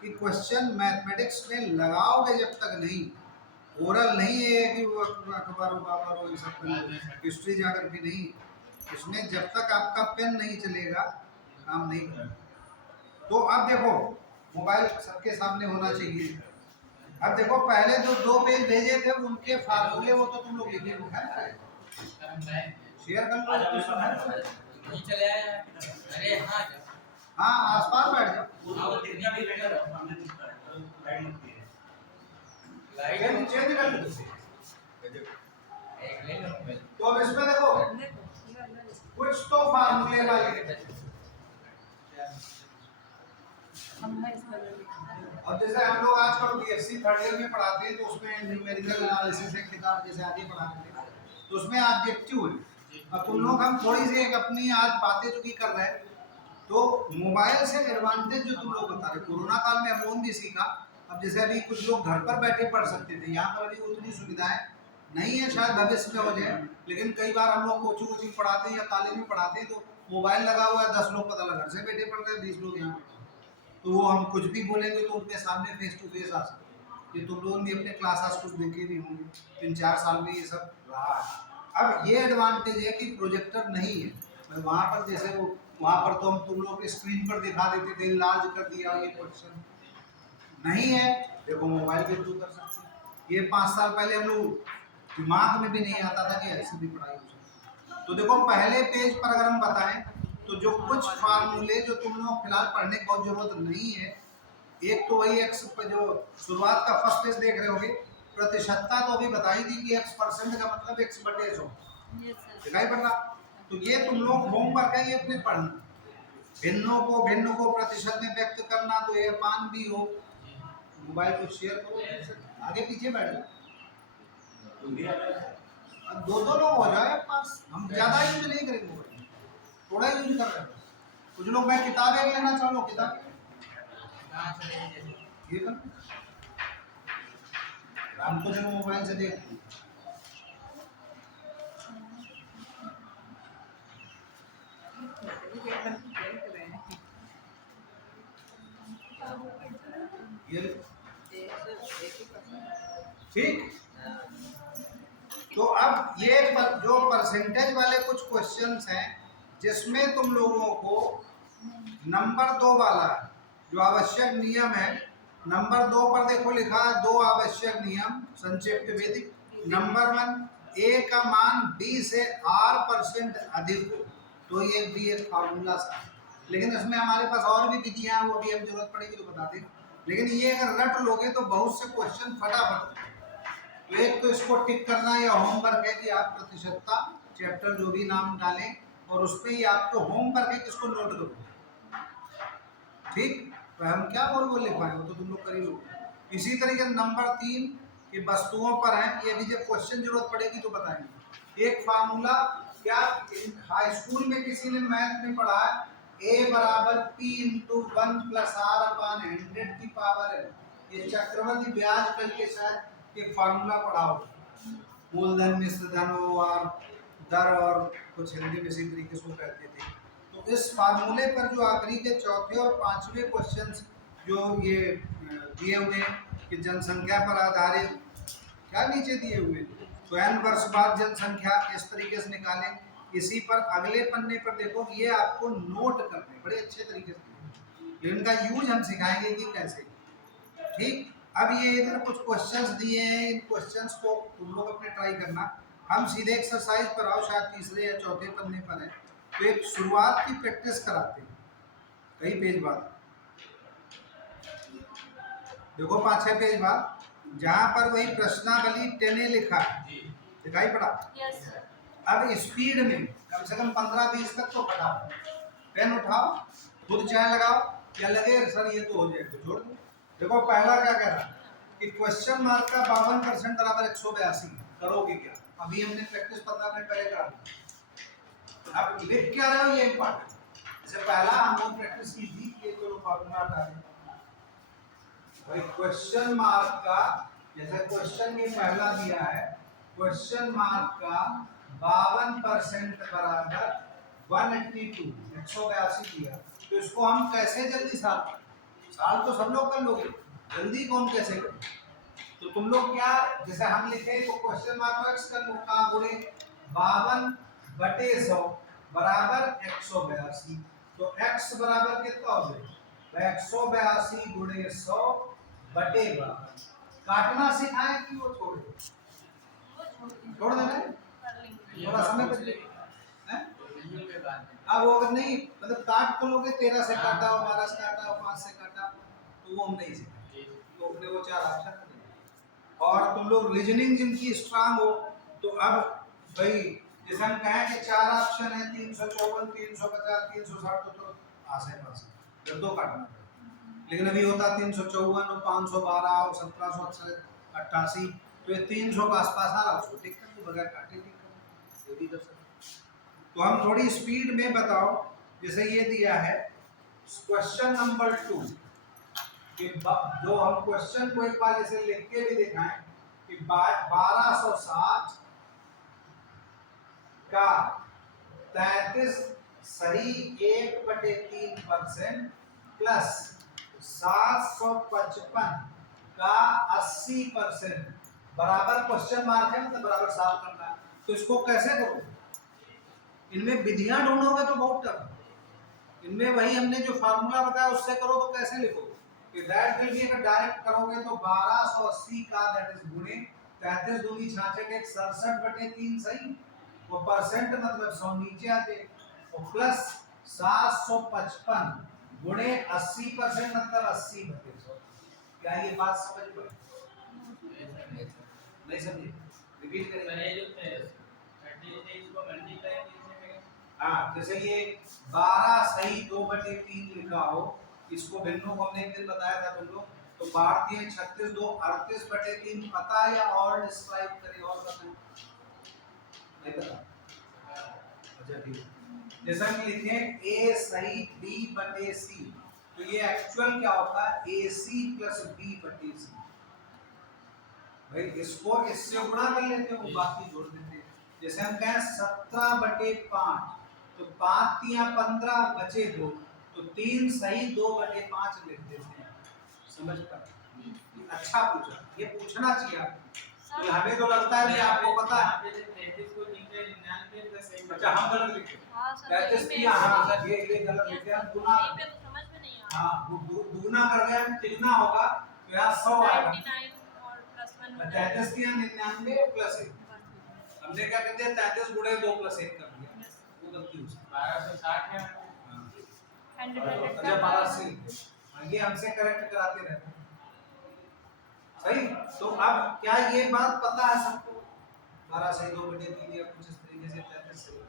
कि क्वेश्चन मैथमेटिक्स में लगाओगे जब तक नहीं, ओरल नहीं है कि वो अखबारों बाबारों ये सब हिस्ट्री जाकर के नहीं, इसमें जब तक आपका पेन नहीं चलेगा काम नहीं करेगा। तो अब देखो, मोबाइल सबके सामने होना चाहिए। अब देखो, पहले जो 2 पेज भेजे थे उनके फार्मूले वो तो तुम लोग लिखे हो, शेयर कर लो। नहीं चले आए। अरे हाँ हाँ, आसपास बैठ जाओ, लाइट चेंज कर लो। एक ले लो मोबाइल। तो अब इसमें देखो, कुछ तो फार्मूले वाले, अब जैसे हम लोग आजकल बीएससी थर्ड ईयर में पढ़ाते हैं तो उसमें न्यूमेरिकल एनालिसिस है किताब, जैसे आगे पढ़ाते हैं तो उसमें ऑब्जेक्टिव है। अब तुम लोग हम थोड़ी सी एक अपनी आज बातें जो की कर रहे हैं, तो मोबाइल से एडवांटेज जो तुम लोग बता रहे, कोरोना काल में हम लोग भी सीखा। अब जैसे अभी कुछ लोग घर पर बैठे पढ़ सकते थे, यहाँ पर अभी उतनी सुविधाएं नहीं है, शायद भविष्य में हो जाए, लेकिन कई बार हम लोग कोचिंग पढ़ाते हैं या कॉलेज में पढ़ाते हैं तो मोबाइल लगा हुआ है, 10 लोग पता लगा घर से बैठे पढ़ रहे हैं, 20 लोग यहाँ बैठे, तो वो हम कुछ भी बोलेंगे तो उनके सामने फेस टू फेस आ सकते हैं। ये तुम लोग भी अपने क्लासेस कुछ देखे भी होंगे, 3-4 साल में ये सब रहा है। अब ये एडवांटेज है कि प्रोजेक्टर नहीं है, वहाँ पर जैसे वो वहाँ पर तो हम तुम लोग स्क्रीन पर दिखा देते थे, लार्ज कर दिया ये क्वेश्चन नहीं है, देखो मोबाइल के थ्रू कर सकते हैं। ये 5 साल पहले हम लोग दिमाग में भी नहीं आता था कि ऐसे भी पढ़ाई हो सकती। तो देखो, पहले पेज पर अगर हम बताएं तो जो कुछ फार्मूले जो तुम लोग फिलहाल पढ़ने की बहुत जरूरत नहीं है, एक तो वही एक्स जो शुरुआत का फर्स्ट पेज देख रहे होगे, प्रतिशतता तो अभी बताई थी कि x% का मतलब x/100 दिखाई पड़ रहा। तो ये तुम लोग होमवर्क है, ये अपने पढ़ना, भिन्न को प्रतिशत में व्यक्त करना, तो ये पान भी हो। मोबाइल को शेयर करो, आगे पीछे बैठ जाओ, अब 2-2 लोग हो जाए पास, हम ज्यादा यूज नहीं करेंगे मोबाइल, थोड़ा यूज कर रहे हैं। कुछ लोग मैं किताब एक लेना चाहो, किताब कहाँ चले गए जैसे? ये कर, हमको जो मोबाइल से देख ये ठीक। तो अब ये जो परसेंटेज वाले कुछ क्वेश्चंस हैं जिसमें तुम लोगों को नंबर 2 वाला जो आवश्यक नियम है, नंबर 2 पर देखो लिखा है 2 आवश्यक नियम संक्षिप्त विधि। नंबर 1, ए का मान बी से r% अधिक हो, तो ये भी एक फार्मूला सा, लेकिन इसमें हमारे पास और भी विधियां हैं, वो भी हम जरूरत पड़ेगी तो बता दें। लेकिन ये अगर रट लोगे तो बहुत से क्वेश्चन फटाफट। तो एक तो इसको टिक करना या होमवर्क है कि आप प्रतिशतता चैप्टर जो भी नाम डालें और उस पर ही आपको होमवर्क है कि इसको नोट करो, ठीक। तो हम क्या बोल लिख पाए, वो तो तुम लोग कर ही लो। इसी तरीके नंबर 3 कि वस्तुओं पर है, ये भी जब क्वेश्चन जरूरत पड़ेगी तो बताएंगे। एक फार्मूला क्या हाई स्कूल में किसी ने मैथ में पढ़ा है, A बराबर P इंटू 1 प्लस R/100 ये चक्रवृद्धि ब्याज करके शायद एक फार्मूला पढ़ा हो, मूलधन मिश्र धन हो और दर और कुछ हिंदी में इसी तरीके से कहते थे। तो इस फार्मूले पर जो आखिरी के चौथे और 5वें क्वेश्चंस जो ये दिए हुए हैं कि जनसंख्या पर आधारित क्या नीचे दिए हुए, तो n वर्ष बाद जनसंख्या इस तरीके से निकालें। इसी पर अगले पन्ने पर देखो, ये आपको नोट करने बड़े अच्छे तरीके से, इनका यूज हम सिखाएंगे कि कैसे। ठीक, अब ये इधर कुछ क्वेश्चंस दिए हैं, इन क्वेश्चंस को तुम लोग अपने ट्राई करना। हम सीधे एक्सरसाइज पर आओ, शायद तीसरे या चौथे पन्ने पर है, तो एक शुरुआत की प्रैक्टिस कराते हैं कई पेज बाद। देखो 5-6 पेज बाद, जहां पर वही प्रश्नावली 10A लिखा है, दिखाई पड़ा। Yes sir. अब स्पीड में कम से कम 15-20 तक तो फटा, पेन उठाओ, खुद चाय लगाओ, या लगे सर ये तो हो जाए तो छोड़ दो। देखो पहला क्या कह रहा है कि क्वेश्चन मार्क का 52% बराबर 182, करोगे क्या? अभी हमने प्रैक्टिस 15 मिनट पहले करा दी। अब लिख क्या रहे हो ये इम्पोर्टेंट। जैसे पहला हम लोग प्रैक्टिस की थी कि चलो फॉर्मूला हटा दें भाई, क्वेश्चन मार्क का, जैसे क्वेश्चन में पहला दिया है, क्वेश्चन मार्क का 52% बराबर 182, 182 दिया, तो इसको हम कैसे जल्दी साल तो सब लोग कर लोगे, जल्दी कौन कैसे करे? तो तुम लोग क्या, जैसे हम लिखे तो क्वेश्चन मार्क को x कर लो, का गुणे 52/100 बराबर 182, तो x बराबर कितना हो जाएगा? 182 गुणे 100 बटे 52। काटना सिखाए कि वो छोड़ दे? छोड़ देना है, थोड़ा समय बच जाएगा। अब वो अगर नहीं, मतलब काट तो लोगे, 13 से काटा हो, 12 से काटा हो, 5 से काटा, तो वो हम नहीं सीखेंगे, तो अपने वो 4 ऑप्शन। और तुम लोग रीजनिंग जिनकी स्ट्रांग हो, तो अब भाई जैसे हम कहें कि 4 ऑप्शन है, 354, 350, 360, तो आसे पास जब दो काटना पड़ेगा। लेकिन अभी होता 354 और 512 और 1788, तो ये 300 के आसपास आ रहा, उसको टिक कर दो बगैर काटे, टिक कर ये भी कर सकते। तो हम थोड़ी स्पीड में बताओ, जैसे ये दिया है क्वेश्चन नंबर 2 कि जो हम क्वेश्चन को एक बार जैसे लिख के भी दिखाएं कि 1260 का 33 सही 1/3% प्लस 755 का 80% बराबर क्वेश्चन मार्क है, मतलब बराबर साफ करना है। तो इसको कैसे करोगे? इनमें विधियां ढूंढोगे तो बहुत टफ है। इनमें वही हमने जो फार्मूला बताया उससे करो तो कैसे लिखोगे? कि दैट विल बी, अगर डायरेक्ट करोगे तो 1280 का दैट इज गुणे 33 दूनी 66 एक 67/3 सही, वो परसेंट मतलब 100 नीचे आ जाए, और प्लस 755 गुणे 80% मतलब 80/100। क्या ये बात समझ में नहीं समझी? रिपीट करें। हाँ, जैसे ये 12 सही 2/3 लिखा हो, इसको भिन्नों को हमने एक दिन बताया था तुम लोग, तो भारतीय 36 2 38/3 पता है या और डिस्क्राइब करें और बताएं? नहीं पता? अच्छा ठीक है। जैसे हम लिखे a सही b/c, तो ये एक्चुअल क्या होता है? ac + b/c। भाई इसको इससे गुणा कर लेते हो, बाकी जोड़ देते हैं। जैसे हम कहें 17/5, तो 5 तिया 15 बचे 2, तो 3 सही 2/5 लिख देते हैं। समझ पर? अच्छा पूछा, ये पूछना चाहिए आपको। तो हमें तो लगता है कि आपको पता है। अच्छा हम गलत लिखे, तैतीस किया, हाँ ये गलत लिखे हम, गुना हाँ दुगुना कर गए हम, कितना होगा? तो यहाँ 100 आएगा। 33 किया 99 + 1, हमने क्या कर दिया 33 गुणे 2 + 1 कर दिया, वो गलती हो सकती है। 1260 है। अच्छा 1280, ये हमसे करेक्ट कराते रहते हैं। सही, तो अब क्या ये बात पता है सबको? 12 सही 2/3 या कुछ इस तरीके से 33 सही,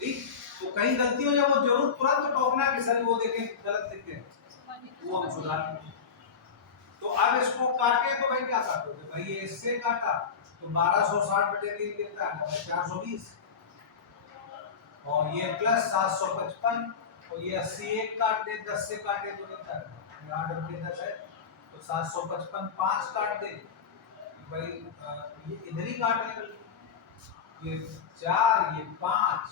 ठीक। तो कहीं गलती हो जाए वो जरूर तुरंत टोकना कि सर वो देखें गलत लिखे, वो हम सुधार लेंगे। तो अब इसको काटे तो भाई क्या काटोगे? भाई ये इससे काटा तो 1260/3 कितना है? 420, और ये प्लस 755, और ये 80 एक काट दे, 10 से काटे तो कितना है? 8/10 है, तो 755 5 काट दे भाई, ये इधर ही काट ले, ये 4 ये 5,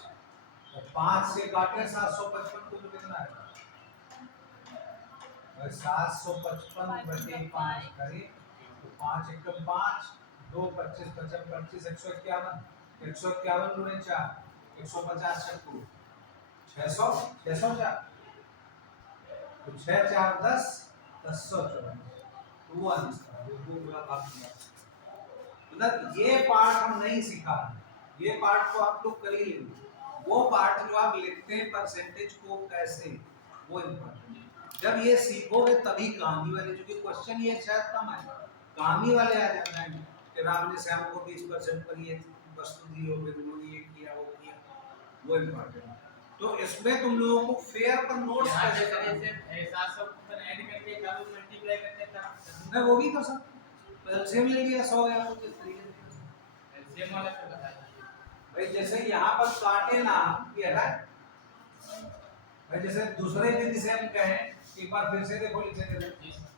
और 5 से काटे 755 को तो कितना है? 755/5 करें तो 5 × 5 2 25 25 25 151 151 गुणे 4 150 चक्कू 600 600 4 तो 6 4 10 1024 हुआ इसका दो गुना भाग किया। मतलब ये पार्ट हम नहीं सीखा, ये पार्ट तो आप लोग कर ही लेंगे। वो पार्ट जो आप लिखते हैं परसेंटेज को कैसे, वो इम्पोर्टेंट है। जब ये सीखोगे तभी कहानी वाले, क्योंकि क्वेश्चन ये शायद कम आए, कहानी वाले आ जाते हैं कि राम ने श्याम को 20% पर ये वस्तु दी हो, फिर उन्होंने ये किया वो किया, वो इम्पोर्टेंट है। तो इसमें तुम लोगों को फेयर पर नोट्स यहाँ कैसे जैसे करना जैसे 700 पर ऐड करके तब मल्टीप्लाई करते तब है वो भी कर सकते हैं। सेम ले लिया 100 या कुछ इस तरीके से। एलसीएम वाला से बता दीजिए। भाई जैसे यहाँ पर काटे ना ये है भाई, जैसे दूसरे विधि से हम कहें, एक बार फिर से देखो लिखे थे जी सर।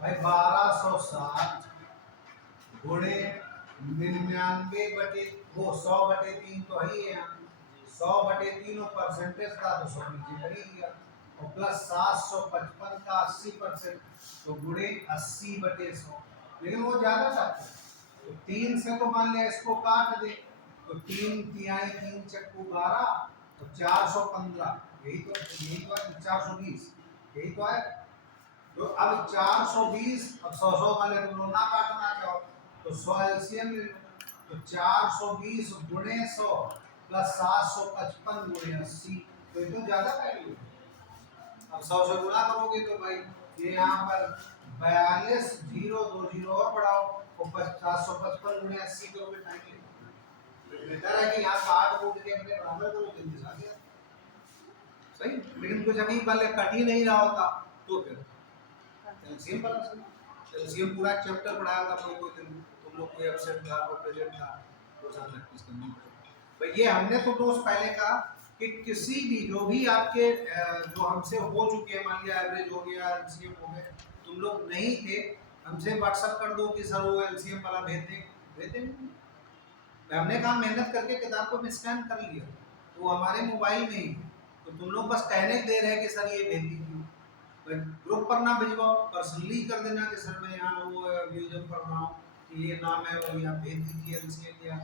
भाई 1260 गुणे 99 बटे वो 100 बटे 3 तो है ही है यहाँ, 100 बटे 3 और परसेंटेज का तो 100 नीचे कर ही दिया, और प्लस 755 का 80% तो गुणे 80 बटे 100। लेकिन वो ज्यादा चाहते हैं तो 3 से तो मान लिया इसको काट दे, तो 3 तिहाई 3 चक्कू 12 तो 415, यही तो है 420, यही तो है। तो अब 420, अब 100 वाले तुम लोग ना काटना चाहो तो 100 एलसीएम ले लो, तो 420 गुणे 100 प्लस 755 गुणे 80, तो ये तो ज्यादा वैल्यू है। अब 100 से गुणा करोगे तो भाई ये यहाँ पर 42 0 2 0 और बढ़ाओ, और 755 गुणे 80 करोगे टाइम लगेगा। बेहतर है कि यहाँ काट कूट के अपने बराबर करो, जल्दी से आ गया सही। लेकिन कुछ अभी पहले कट ही नहीं रहा होता तो फिर एलसीएम बना सकते। एलसीएम पूरा चैप्टर पढ़ाया था कोई कोई दिन, तुम लोग कोई एब्सेंट था कोई प्रेजेंट था, वो सब प्रैक्टिस करनी पड़ेगी। भाई ये हमने तो दोस्त पहले कहा कि किसी भी जो भी आपके जो हमसे हो चुके हैं, मान लिया एवरेज हो गया एलसीएम हो गए, तुम लोग नहीं थे हमसे व्हाट्सएप कर दो कि सर वो एलसीएम वाला भेज दें। हमने कहा मेहनत करके किताब को स्कैन कर लिया, तो वो हमारे मोबाइल में ही, तो तुम लोग बस कहने दे रहे हैं कि सर ये भेज दीजिए। ग्रुप पर ना भिजवाओ, पर्सनली कर देना कि सर मैं यहाँ वो म्यूजियम पढ़ रहा हूँ कि ये नाम है, और यहाँ भेज दीजिए एलसीएम या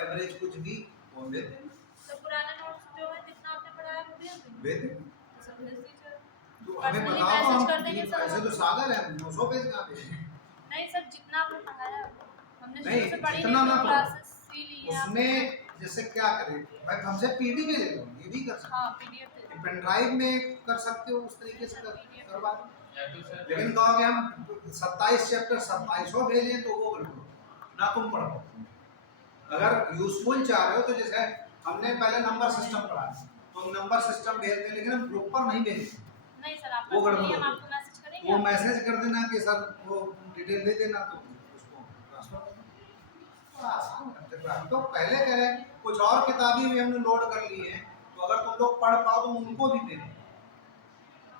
एवरेज कुछ भी वो भेज देना। तो पुराने नोट्स जो है जितना आपने पढ़ाया वो भेज देंगे। भेज देना तो सर भेज दीजिए। तो हमें Personally बताओ, message हम कर देंगे सर। ऐसे तो सागर है 900 पेज कहाँ पे है? नहीं सर, जितना आपने पढ़ाया हमने नहीं, शुरू से पढ़ी जितना ना है, पढ़ो। क्लासेस सी ली है आपने। उसमें जैसे क्या करें भाई, हमसे पीडी भेज दो, ये भी कर सकते हाँ पीडीएफ दे हैं, पेन ड्राइव में कर सकते हो, उस तरीके से करवा दो। या तो सर लेकिन कहोगे हम 27 चैप्टर 2700 भेजें तो वो गड़बड़ ना, तुम पढ़ो। अगर यूजफुल चाह रहे हो तो जैसे हमने पहले नंबर सिस्टम पढ़ा, तो नंबर सिस्टम भेजते हैं, लेकिन हम ग्रुप पर नहीं भेजते। नहीं सर, आप वो गड़बड़ personally हम हो आपको मैसेज करेंगे। वो मैसेज कर देना कि सर वो डिटेल दे देना, तो उसको ट्रांसफर कर देना। आसान है। हम तो पहले कह रहे हैं कुछ और किताबें भी हमने लोड कर ली हैं, तो अगर तुम लोग पढ़ पाओ तो उनको भी दे दें।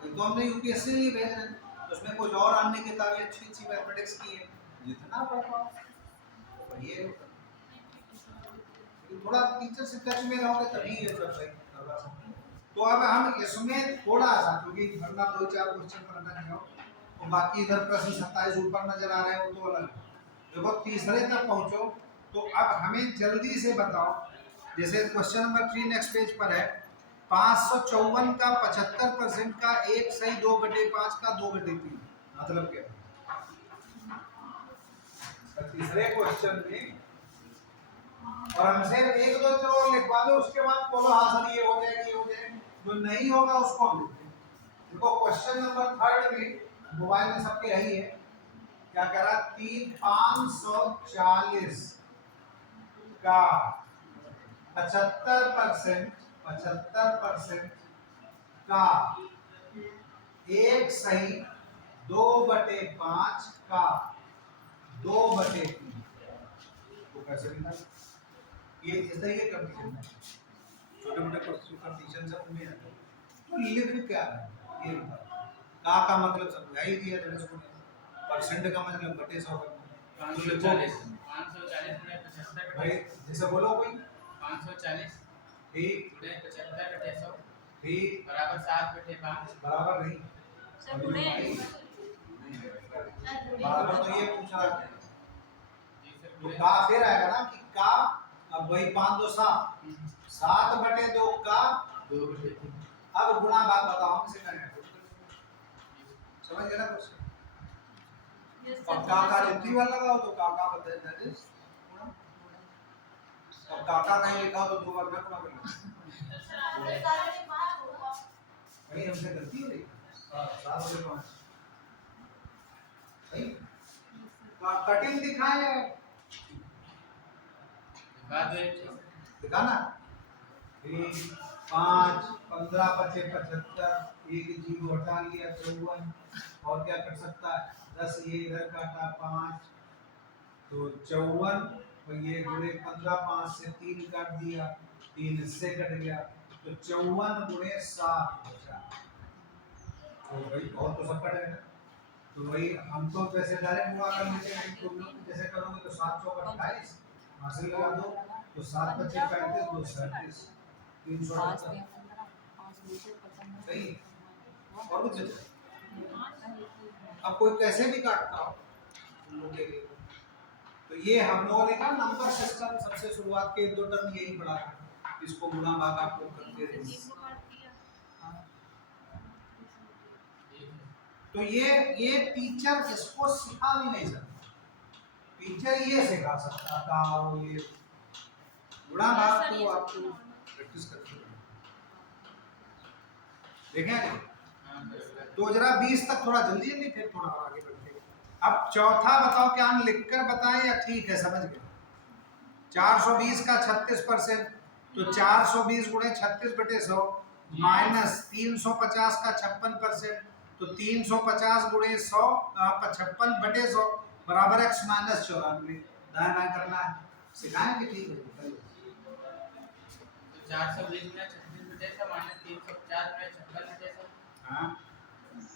तो हमने यूपीएससी लिए भेज रहे हैं, तो उसमें कुछ और अन्य किताबें अच्छी अच्छी मैथमेटिक्स की है, जितना पढ़ पाओ ये थोड़ा टीचर से टच में रहोगे तभी ये सब सही करवा सकते हैं। तो अब हम इसमें थोड़ा सा, क्योंकि वरना 2-4 क्वेश्चन पर अटक जाओ, और बाकी इधर प्रश्न 27 ऊपर नजर आ रहे हैं, वो तो अलग। देखो तीसरे तक पहुंचो, तो अब हमें जल्दी से बताओ, जैसे क्वेश्चन नंबर 3 नेक्स्ट पेज पर है, 554 का 75% का 1 सही 2/5 का 2/3 मतलब क्या? तीसरे क्वेश्चन में और हमसे 1-2 और लिखवा दो, उसके बाद बोलो हाँ सर ये हो जाएगा ये हो जाएगा, जो नहीं होगा उसको हम लिखते हैं। देखो क्वेश्चन नंबर 3 में मोबाइल में सबके यही है, क्या कह रहा है, 540 का 75% का 1 सही 2/5 का 2/3, तो कैसे लिखा? ये इस तरीके कंडीशन है, छोटे मोटे कंडीशन से उनमें है। तो लिख क्या है ये का मतलब समझा ही दिया जरा इसको, परसेंट का मतलब बटे 100 का, तो लिखो 540 गुणे 75 भाई जैसे बोलो कोई 540 ठीक गुणे 75 बटे 100 ठीक बराबर 7/5 बराबर नहीं, सर गुणे बराबर तो ये पूछ रहा है तो का फिर आएगा ना कि का, अब वही 5 2 7, 7/2 का, 2/3। अब गुणा भाग बताओ हमसे करें, समझ गए ना क्वेश्चन। Yes, अब sir. का जितनी बार लगाओ तो का बदल जाए, अब का नहीं लिखा तो 2 बार ना गुणा कर लो, कहीं हमसे गलती हो रही है। 7 बटे 5 सही, कटिंग दिखाए, दिखाना 1 5 15 बचे 75, एक जीरो हटा लिया 54, और क्या कर सकता है 10, ये इधर काटा 5 तो 54, और ये गुणे 15, 5 से 3 काट दिया, 3 इससे कट गया, तो 54 गुणे 7 बचा। तो भाई और तो सब कट है ना, तो वही हम तो वैसे डायरेक्ट गुणा कर लेते हैं, तुम लोग जैसे करोगे तो 7 चौक 28 हासिल लगा दो, तो 7 बचे 35 2 37 378 सही। और कुछ अब कोई कैसे भी काटता हो तुम लोग के लिए, तो ये हम लोगों ने कहा नंबर सिस्टम सबसे शुरुआत के 2 टर्म यही पढ़ा है, इसको गुणा भाग आप लोग करते रहे। तो ये टीचर इसको सिखा भी नहीं सकता, टीचर ये सिखा सकता था, और ये गुणा भाग तो आपको प्रैक्टिस करते रहे, देखें। तो जरा 20 तक थोड़ा जल्दी जल्दी, फिर थोड़ा और आगे बढ़ते हैं। अब चौथा बताओ, क्या हम लिखकर बताएं या ठीक है समझ गए। 420 का 36%, तो 420 गुणे 36/100 माइनस 350 का 56%, तो 350 गुणे 100 56/100 बराबर x माइनस 94। दाएं बाएं करना है, सिखाएं कि ठीक है। तो 420 में 36/100 माइनस 350 में 56/100, हाँ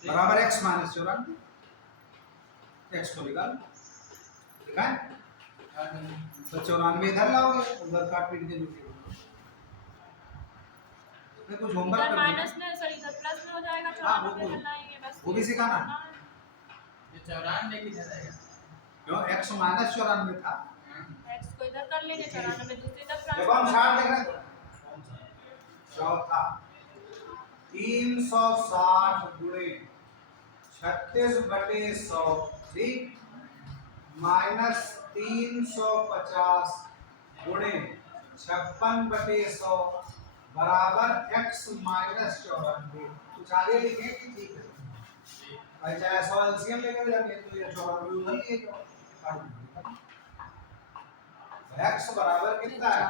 बराबर x माइनस 94, x को निकाल दिखाएं, तो 94 इधर लाओगे, उधर काट पीट के जुड़े मैं कुछ होमवर्क इधर कर माइनस में, सॉरी इधर प्लस में हो जाएगा, हाँ, 94 इधर लाएंगे बस, वो भी सिखाना है। ये 94 किधर आएगा? क्यों x माइनस 94 था, x को इधर कर लेंगे, 94 दूसरी तरफ जब हम ट्रांसफर 60 लिख रहे थे चौथा 360 गुणे 36/100 ठीक, माइनस 350 गुणे 56/100 बराबर x माइनस 94। कुछ आगे लिखे कि ठीक है भाई, चाहे 100 एलसीएम लेकर जाएंगे तो ये 94 उधर लिए जाओ, x बराबर कितना है,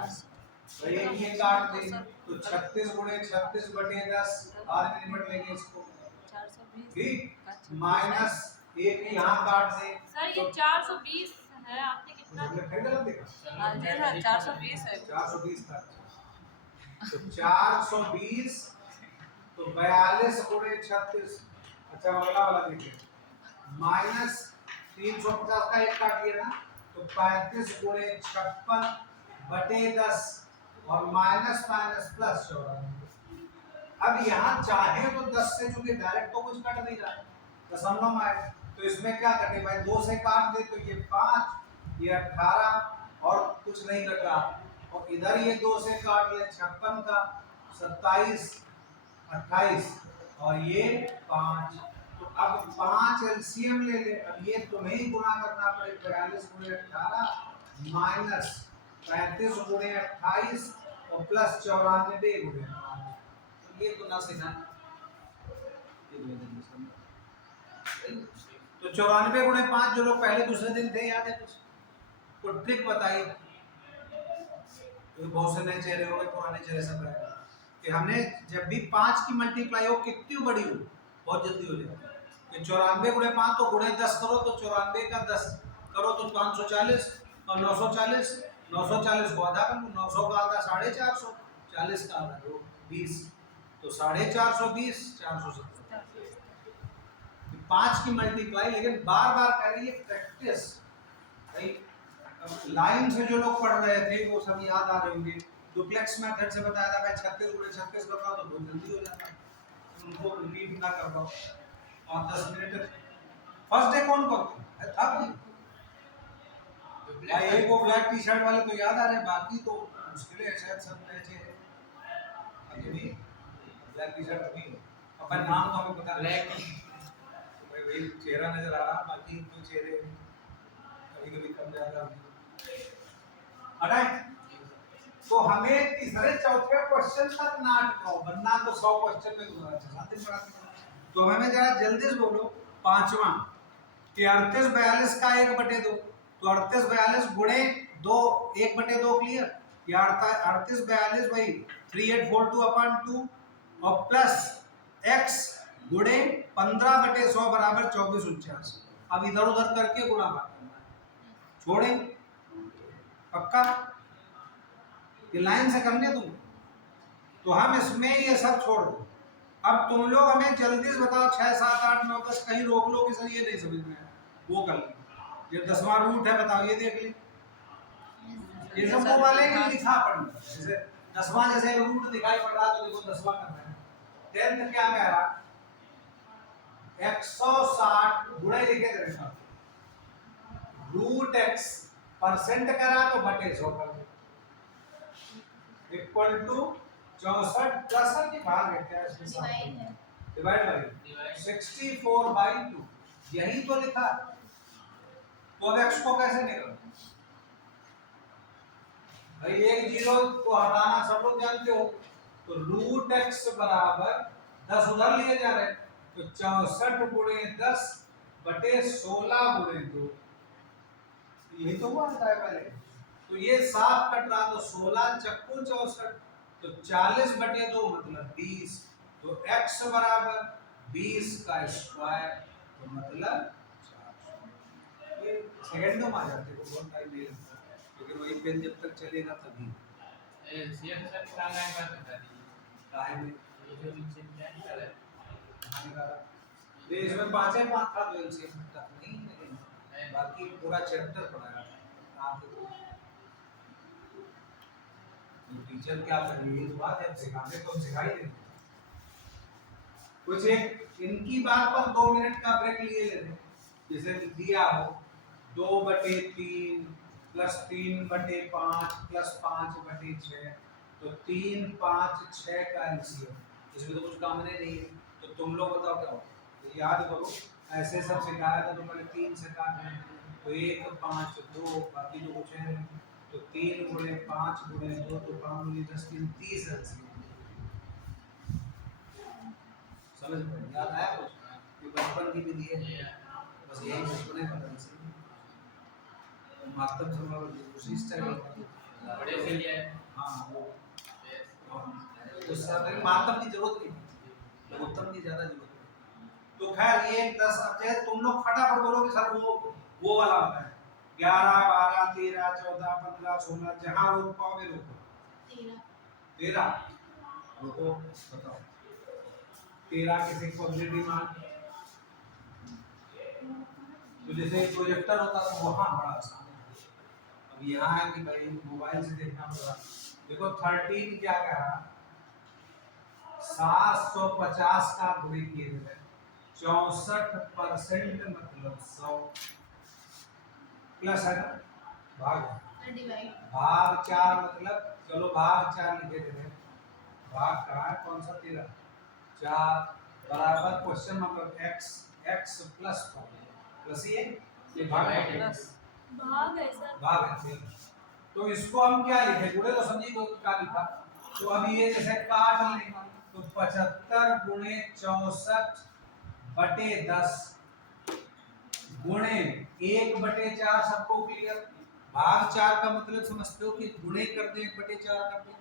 तो ये काट देंगे, तो 36 गुणे 36/10 आज लिमिट लेंगे इसको ठीक, माइनस एक यहाँ काट दे, सर ये 420 है, आपने कितना हमने फिर गलत देखा, हाँ जी सर 420 है। 420 था, तो 420 तो 42 गुणे 36, अच्छा अगला वाला देखिए, माइनस 350 का एक काट लिया ना, तो 35 गुणे 56/10 और माइनस माइनस प्लस 94। अब यहाँ चाहे तो 10 से, चूंकि डायरेक्ट तो कुछ कट नहीं रहा, दशमलव में आए, तो इसमें क्या कटे भाई, 2 से काट दे तो ये 5, ये 18 और कुछ नहीं कट रहा, और इधर ये 2 से काट ले 56 का 27 28 और ये 5, तो अब 5 एलसीएम ले ले, अब ये तो नहीं गुणा करना पड़े, 42 गुणे 18 माइनस 35 गुणे 28 और प्लस 94 गुणे 5, तो ये तो ना सीखा, तो 94 गुणे 5 जो लोग पहले दूसरे दिन थे, याद है कुछ ट्रिक बताइए, तो बहुत से नए चेहरे हो गए, पुराने चेहरे सब रहे, कि हमने जब भी 5 की मल्टीप्लाई हो कितनी बड़ी हो बहुत जल्दी हो जाए, कि 94 गुणे 5 तो गुणे 10 करो, तो 94 का 10 करो तो 540 और 940, 940 को आधा कर लो, 900 का आधा 450, 40 का आधा 20, तो 450 470, 5 की मल्टीप्लाई, लेकिन बार बार करिए प्रैक्टिस, लाइन से जो लोग पढ़ रहे थे वो सब याद आ रहे होंगे, डुप्लेक्स मेथड से बताया था, मैं 36 गुणे 36 कर रहा हूँ तो बहुत जल्दी हो जाता है, उनको रिपीट ना कर पाओ, और 10 मिनट फर्स्ट डे कौन करता है, अब तो भाई एक वो ब्लैक टी शर्ट वाले तो याद आ रहे हैं, बाकी तो मुश्किल है शायद सब नए चेहरे। अभी ब्लैक टी शर्ट अभी अपन नाम तो हमें पता नहीं, तो भाई वही चेहरा नजर आ रहा, बाकी तो चेहरे कभी कभी कम ज्यादा हटाए। तो हमें तीसरे चौथे क्वेश्चन तक ना अटकाओ, वरना तो 100 क्वेश्चन में तुम्हारा चला दिन पढ़ाते। तो हमें जरा जल्दी से बोलो पांचवा कि 38 42 का 1/2, तो 38 42 गुणे 2 1/2 क्लियर, या 38 42 भाई 3842/2 और प्लस x गुणे 15/100 बराबर 24/49। अब इधर उधर करके गुणा भाग करना है, छोड़े पक्का ये लाइन से करने तुम। तो हम इसमें ये सब छोड़ दो। अब तुम लोग हमें जल्दी से बताओ 6 7 8 9 10 कहीं रोक लो कि सर ये नहीं समझ में आया, वो कर लो। ये 10वां रूट है, बताओ ये देख ले। ये सब वो वाले ही लिखा पढ़ना, जैसे 10वां जैसे रूट दिखाई पड़ रहा तो देखो 10वां करना है। 10th क्या कह रहा 160 गुणे लिखे थे रूट x परसेंट करा तो बटे 100 कर दो इक्वल टू 64 10 की भाग है क्या इसके साथ डिवाइड बाय 64/2, यही तो लिखा। तो अब x को कैसे निकालना भाई, एक जीरो को हटाना सब लोग जानते हो, तो रूट x बराबर 10 उधर लिए जा रहे हैं, तो 64 गुणे 10 बटे 16 गुणे 2, यही तो हुआ था पहले। तो ये साफ कट रहा, तो 16 चक्कू 64, तो 40/2 मतलब 20, तो x बराबर 20 का स्क्वायर, तो मतलब 400। ये सेकंडों में आ जाते को बहुत टाइम नहीं लगता, लेकिन वही पेन जब तक चलेगा तभी सीएम सर का लाइन पर बता दीजिए काहे में ये जो नीचे प्लान कर रहा है कहानी का ये इसमें 5 था तो एलसीएम तक नहीं, लेकिन बाकी पूरा चैप्टर पढ़ाया था। टीचर क्या कर रही है तो बात है, सिखाने तो सिखाई देंगे। कुछ एक इनकी बात पर 2 मिनट का ब्रेक लिए लेते, जैसे दिया हो 2/3 प्लस 3/5 प्लस 5/6, तो 3 5 6 का एलसीएम, इसमें तो कुछ काम नहीं है। तो तुम लोग बताओ क्या हो, तो याद करो ऐसे सब सिखाया था, तो पहले 3 से काटना है, तो 1 5 2 बाकी जो कुछ है, तो 3 गुणे 5 गुणे 2 तो 5 गुणे 10 3 30 एलसीएम। समझ में याद आया कुछ, ये बचपन की विधि है, बस यही बचपन का ढंग से मातम समझ उसी स्टाइल बड़े से लिया है हाँ वो उस समय मातम की जरूरत नहीं, उत्तम की ज्यादा जरूरत है। तो खैर ये 10 अब तुम लोग फटाफट बोलोगे सर वो वाला होता है 11 12 13 14 15 16, जहां रोक पाओगे रोको 13 रोको, बताओ 13 किसी पॉजिटिव मान, तो जैसे प्रोजेक्टर होता तो वहां बड़ा आसान है। अब यहाँ है कि भाई मोबाइल से देखना पड़ा, देखो 13 क्या कह रहा 750 का गुणे किए थे 64% मतलब 100 प्लस है ना भाग 4 मतलब चलो भाग 4 लिखे थे, भाग कहाँ है कौन सा 13 4 बराबर क्वेश्चन मतलब x प्लस ये भाग है भाग है सर, भाग है। तो इसको हम क्या लिखे गुणे तो समझी को क्या लिखा, तो अब ये जैसे काट लेंगे तो 75 गुणे 64/10 गुणे 1/4 सबको क्लियर। भाग 4 का मतलब समझते हो कि गुणे कर दे 1/4 कर दो,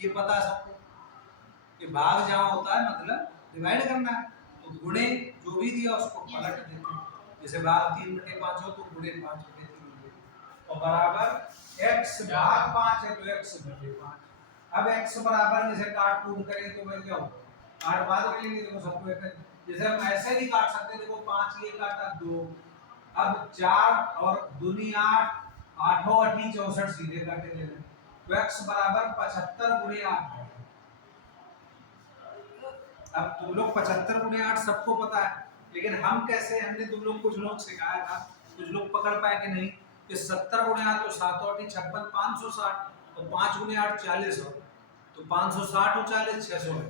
ये पता है सबको कि भाग जहाँ होता है मतलब डिवाइड करना है, तो गुणे जो भी दिया उसको पलट देते हैं, जैसे भाग 3/5 हो तो गुणे 5/3 और बराबर x भाग 5 है तो x/5। अब x बराबर जैसे काट कूट करेंगे तो मैं क्या होगा काट बाद में लेंगे, देखो सबको एक जैसे हम ऐसे भी काट सकते हैं, देखो 5 ये काटा 2, अब 4 और दूनी 8 8 8 64 सीधे काटे ले लें, तो x बराबर 75 गुणे 8 है। अब तुम लोग 75 गुणे 8 सबको पता है, लेकिन हम कैसे, हमने तुम लोग कुछ लोग सिखाया था, कुछ लोग पकड़ पाए कि नहीं, कि 70 गुणे 8 तो 7 और 56 560 और 5 गुणे 8 40 हो तो 560 और 40 600 है।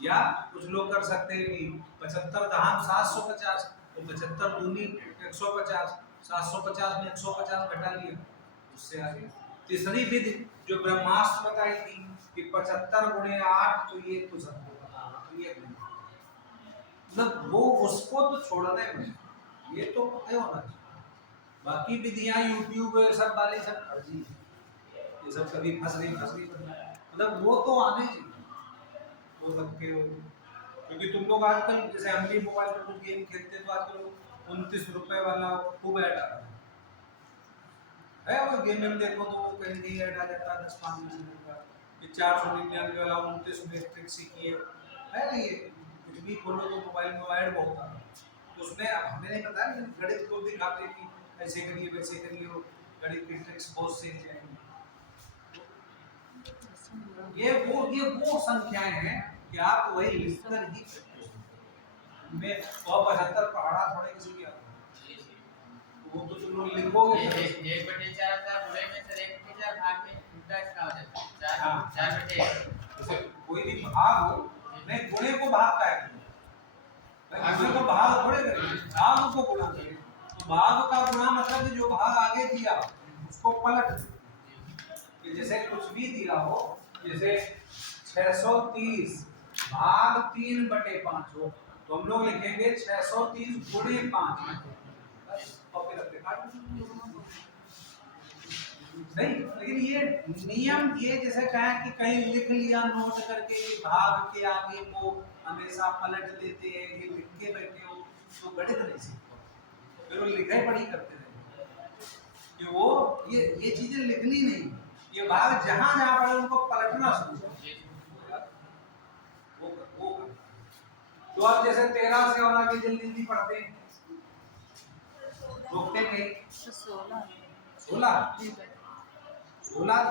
या कुछ लोग कर सकते हैं कि 75 दहाम 750 तो 75 दूनी 150 750 में 150 घटा लिया उससे आगे। तीसरी विधि जो ब्रह्मास्त्र बताई थी कि 75 गुणे 8 तो ये कुछ तो ये मतलब वो उसको तो छोड़ने में ये तो पता होना चाहिए। बाकी विधियां यूट्यूब सब वाली सब फर्जी ये सब कभी फंस गई मतलब वो तो आने चाहिए वो सबके क्योंकि तुम लोग आजकल जैसे हम भी मोबाइल पर कुछ गेम खेलते तो आजकल 29 रुपए वाला खूब ऐड आ रहा है और गेम में देखो तो वो कहीं नहीं ऐड आ जाता है 10-5 मिनट का ये 499 वाला 29 में ट्रिक सीखी है ना ये कुछ भी खोलो तो मोबाइल में ऐड बहुत आ रहा है तो उसमें अब हमें नहीं पता लेकिन गणित को दिखाते हैं कि ऐसे करिए वैसे करिए वो गणित की ट्रिक्स बहुत सीख जाएंगे। ये वो संख्याएं हैं कि आप वही लिखकर ही में 175 पहाड़ा थोड़े किसी की वो तो तुम लोग लिखोगे एक बटे 4 का बुरे में सर 1/4 भाग में उल्टा इसका हो जाता है 4 बटे 1 जैसे कोई भी भाग हो नहीं गुणे को भाग का है गुणे को भाग थोड़े करेंगे भाग को गुणा करेंगे तो भाग का गुणा मतलब कि जो भाग आगे दिया उसको पलट कि जैसे कुछ भी दिया हो जैसे 630 भाग 3/5 हो तो हम लोग लिखेंगे 630 गुणे 5 और फिर अपने काट नहीं लेकिन ये नियम ये जैसे कहें कि कहीं लिख लिया नोट करके भाग के आगे को हमेशा पलट देते हैं ये लिख के बैठे हो तो गणित नहीं सीखते फिर वो लिखाई पढ़ी करते रहे कि वो ये चीजें लिखनी नहीं ये भाग जहां जहां पड़े उनको पलटना शुरू वो तो अब जैसे 13 से और आगे जल्दी जल्दी पढ़ते हैं रोकते नहीं 16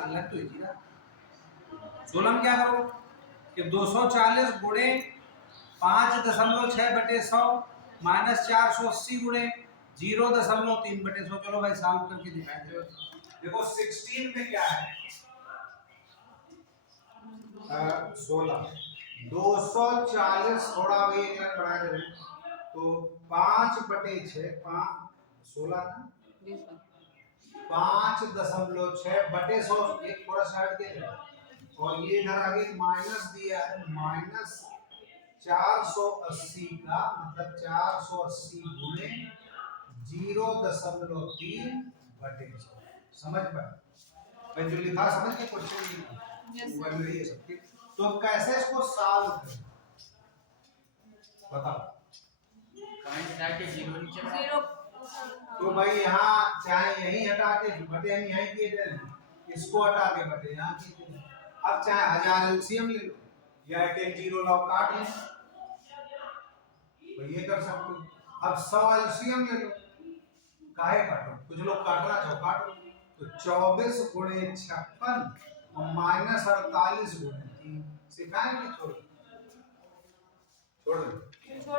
लग तो इजी ना 16 में क्या करो कि 240 गुणे 5.6/100 माइनस 480 गुणे 0.3/100 चलो भाई सॉल्व करके दिखाएंगे। देखो 16 में क्या है 16 240 थोड़ा भी एक लाइन बढ़ा दे तो 5/6 16 ना 5.6/100 एक थोड़ा साइड के और ये इधर आगे माइनस दिया है माइनस 480 का मतलब 480 गुणे 0.3/100 समझ पाए मैं जो लिखा समझ के क्वेश्चन वो मेरी है सबकी तो कैसे इसको सॉल्व करें बताओ कमेंट हटा के 0 नीचे बढ़ा 0 तो भाई यहाँ चाहे यही हटा के बटे हम यहीं किए थे इसको हटा के बटे यहाँ किए थे अब चाहे 1000 एलसीएम ले लो या 0 लाओ काट लो तो ये कर सकते हो अब 100 एलसीएम ले लो काहे काटो कुछ लोग काटना चाहो काटो तो 24 गुणे 56 और माइनस 48 गुणे 3 सिखाएंगे छोड़ छोड़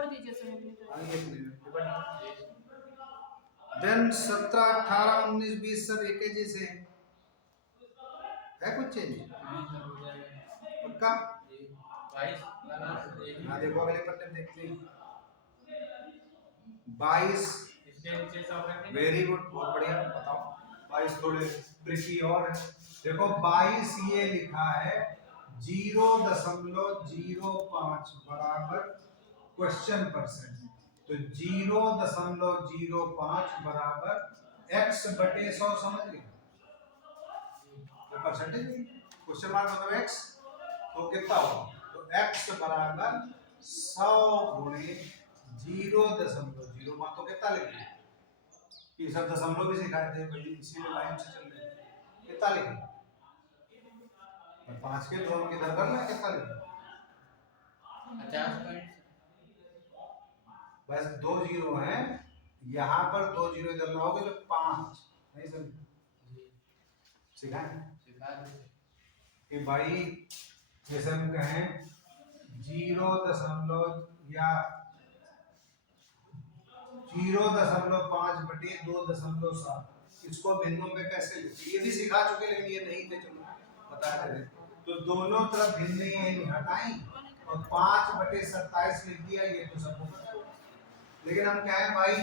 दीजिए सर देन 17 18 19 20 सब एक ही जैसे है कुछ चेंज पक्का 22 वाला हाँ देखो अगले पन्ने देखते हैं 22 इसके नीचे 100 करके वेरी गुड बहुत बढ़िया बताओ 22 थोड़े ट्रिकी और है देखो 22 ये लिखा है 0.05 बराबर क्वेश्चन परसेंट तो 0.05 बराबर x/100 समझ गए परसेंटेज क्वेश्चन मार्क मतलब x तो कितना होगा तो x बराबर 100 गुणे 0.0 मान तो कितना लिखेंगे ये सब दशमलव भी सिखाए थे भाई इसीलिए लाइन से चल रहे कितना लिखेंगे और 5 के ड्रॉन की दर करना कितना लिखेंगे 50 पॉइंट बस 2 जीरो हैं यहाँ पर 2 जीरो इधर लाओगे तो 5 नहीं समझ सिखाएं सिखा दे कि भाई जैसे हम कहें 0 या 0.5/2.7 इसको भिन्नों में कैसे लिखते, ये भी सिखा चुके लेकिन ये नहीं थे, चलो बता रहे। तो दोनों तरफ भिन्न ये हटाई और 5/27 लिख दिया, ये तो सबको पता है। लेकिन हम कहें भाई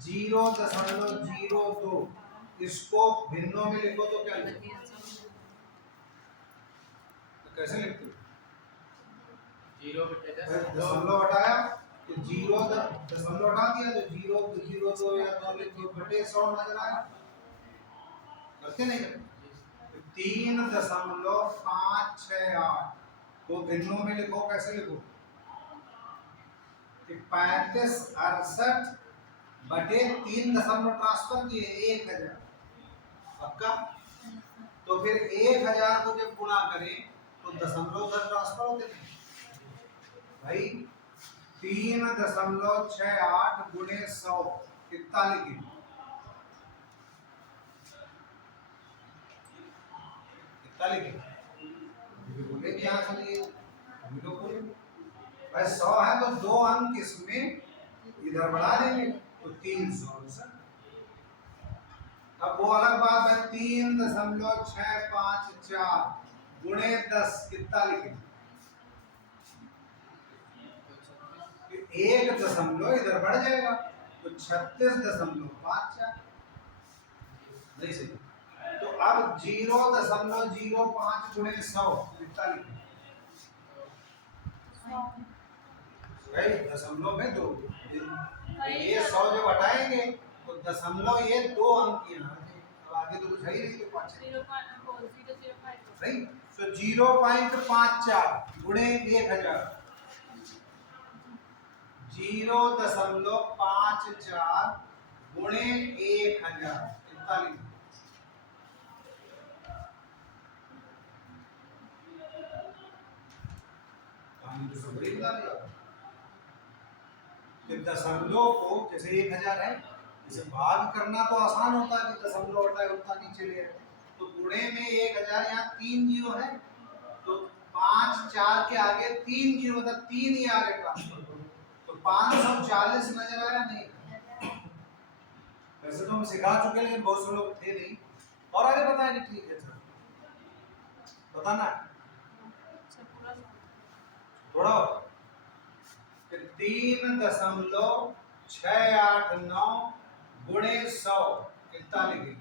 0.02 इसको भिन्नों में लिखो तो क्या लिखो, तो कैसे लिखते हो? 0/10 दशमलव हटाया तो 0 दशमलव हटा दिया तो 0.02 या 2 लिख दो, बटे 100 नजर आया, करते नहीं करते? 3.568 तो भिन्नों में लिखो, कैसे लिखो? 3568/3 दशमलव ट्रांसफर किए 1000, पक्का? तो फिर 1000 को जब गुणा करें तो दशमलव उधर ट्रांसफर होते हैं भाई। 3.68 गुणे 100 कितना लिखे? कितना लिखे? बोले कि यहाँ से लिए भाई 100 है तो 2 अंक इसमें इधर बढ़ा देंगे तो 300। अब वो अलग बात है, 3.654 गुणे 10 कितना लिखे? 1 दशमलव इधर बढ़ जाएगा तो 36.54 नहीं सही। तो अब 0.05 गुणे 100 कितना लिखे? भाई दशमलव में 2, ये 100 जब हटाएंगे तो दशमलव ये 2 अंक की यहाँ है, अब आगे तो कुछ है ही नहीं, तो 5 सही। तो 0.54 गुणे 1000 0.54 गुणे 1000 कितना लिखे? तो सब बड़ी बता दिया कि दशमलव को जैसे 1000 है, जैसे भाग करना तो आसान होता है कि दशमलव हटाए उतना नीचे ले आए, तो गुणे में 1000 यहाँ 3 जीरो है तो 5 4 के आगे 3 जीरो मतलब 3 ही आगे ट्रांसफर करो तो 540 नजर आया नहीं? वैसे तो हम सिखा चुके लेकिन बहुत से लोग थे नहीं, और आगे बताया नहीं, ठीक है सर बताना थोड़ा। 3.689 गुणे 100 कितना लिखे?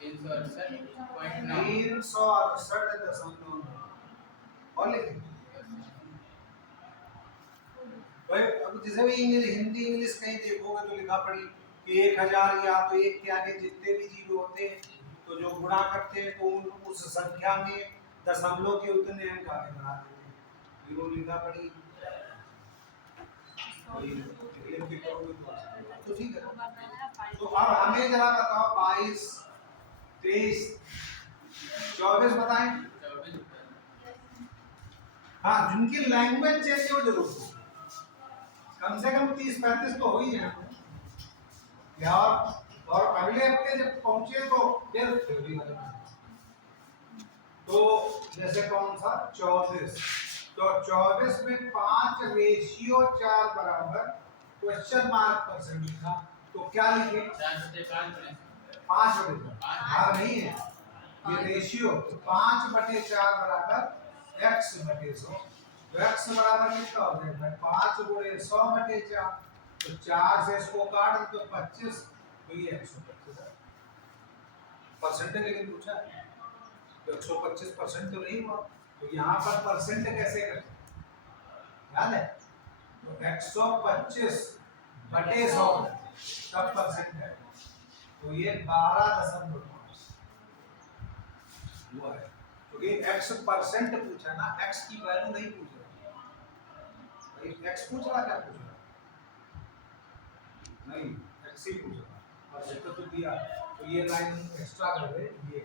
368.9 और लिखे भाई। अब जैसे भी हिंदी इंग्लिश कहीं देखोगे तो लिखा पड़ी कि 1000 या तो 1 के आगे जितने भी जीरो होते हैं तो जो गुणा करते हैं तो उस संख्या में दशमलव के उतने अंक आगे बढ़ा देते हैं, वो लिखा पड़ी। तो ठीक है, तो अब हमें जरा बताओ 22 23 24 बताएं। हाँ, जिनकी लैंग्वेज चेंज हो जरूर, कम से कम 30-35 तो हो ही जाए यार। और अगले हफ्ते जब पहुंचे तो फिर थ्योरी वाले, तो जैसे कौन सा 24, तो 24 में 5/4 बराबर क्वेश्चन मार्क परसेंट लिखा तो क्या लिखे? 5/4 नहीं है ये रेशियो, तो 5/4 बराबर x/100, तो x बराबर कितना हो जाएगा? 5 गुणे 100/4, तो 4 से इसको काट दो तो 25, तो ये 125 परसेंट है। लेकिन पूछा तो 125% तो नहीं हुआ, तो यहाँ पर परसेंट कैसे करते याद है? तो 125/100 तब परसेंट है, तो ये 12.5 हुआ है। तो ये x परसेंट पूछा ना, x की वैल्यू नहीं पूछ रहा भाई, x पूछ रहा क्या पूछ रहा नहीं, x ही पूछ रहा परसेंट तो दिया, तो ये लाइन एक्स्ट्रा कर दे ये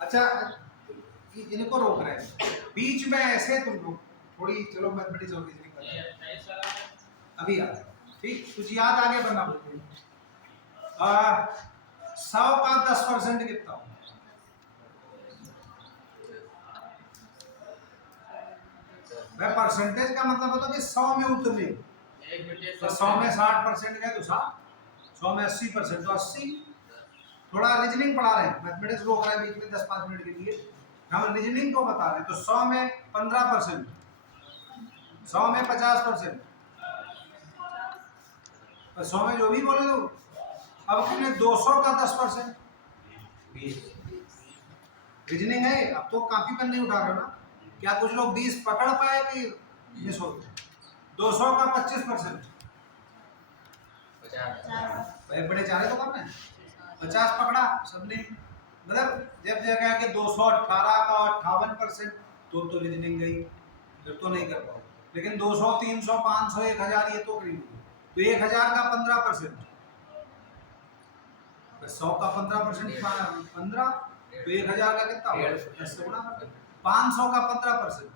अच्छा। इनको रोक रहे हैं बीच में ऐसे, तुम लोग थोड़ी चलो मैथमेटिक्स होगी अभी आ ठीक, कुछ याद आगे बना बोलते 100 का 10% कितना हो? मैं परसेंटेज का मतलब होता है कि 100 में उतने 50 तो 100 में 60% गए तो 60, 100 में 80% तो 80। थोड़ा रीजनिंग पढ़ा रहे हैं, मैथमेटिक्स रोक रहे हैं बीच में 10-5 मिनट के लिए, हम रीजनिंग को बता रहे हैं। तो 100 में 15%, 100 में 50%, 100 में जो भी बोले तो अब कितने 200 का 10%। 20 रीजनिंग है, अब तो काफी पेन नहीं उठा रहे ना, क्या कुछ लोग 20 पकड़ पाए कि मिस हो गए। 200 का 25%, 50 भाई बड़े चारे तो कम है, 50 पकड़ा सबने, मतलब जब जगह के 218 का 58% तो रीजनिंग गई, फिर तो नहीं कर पाओ। लेकिन 200, 300, 500, 1000 ये तो करीब हुए। तो 1000 का 15%, 100 का 15%, 15, तो 1000 का कितना हुआ, 10 से गुणा कर दो। 500 का 15%,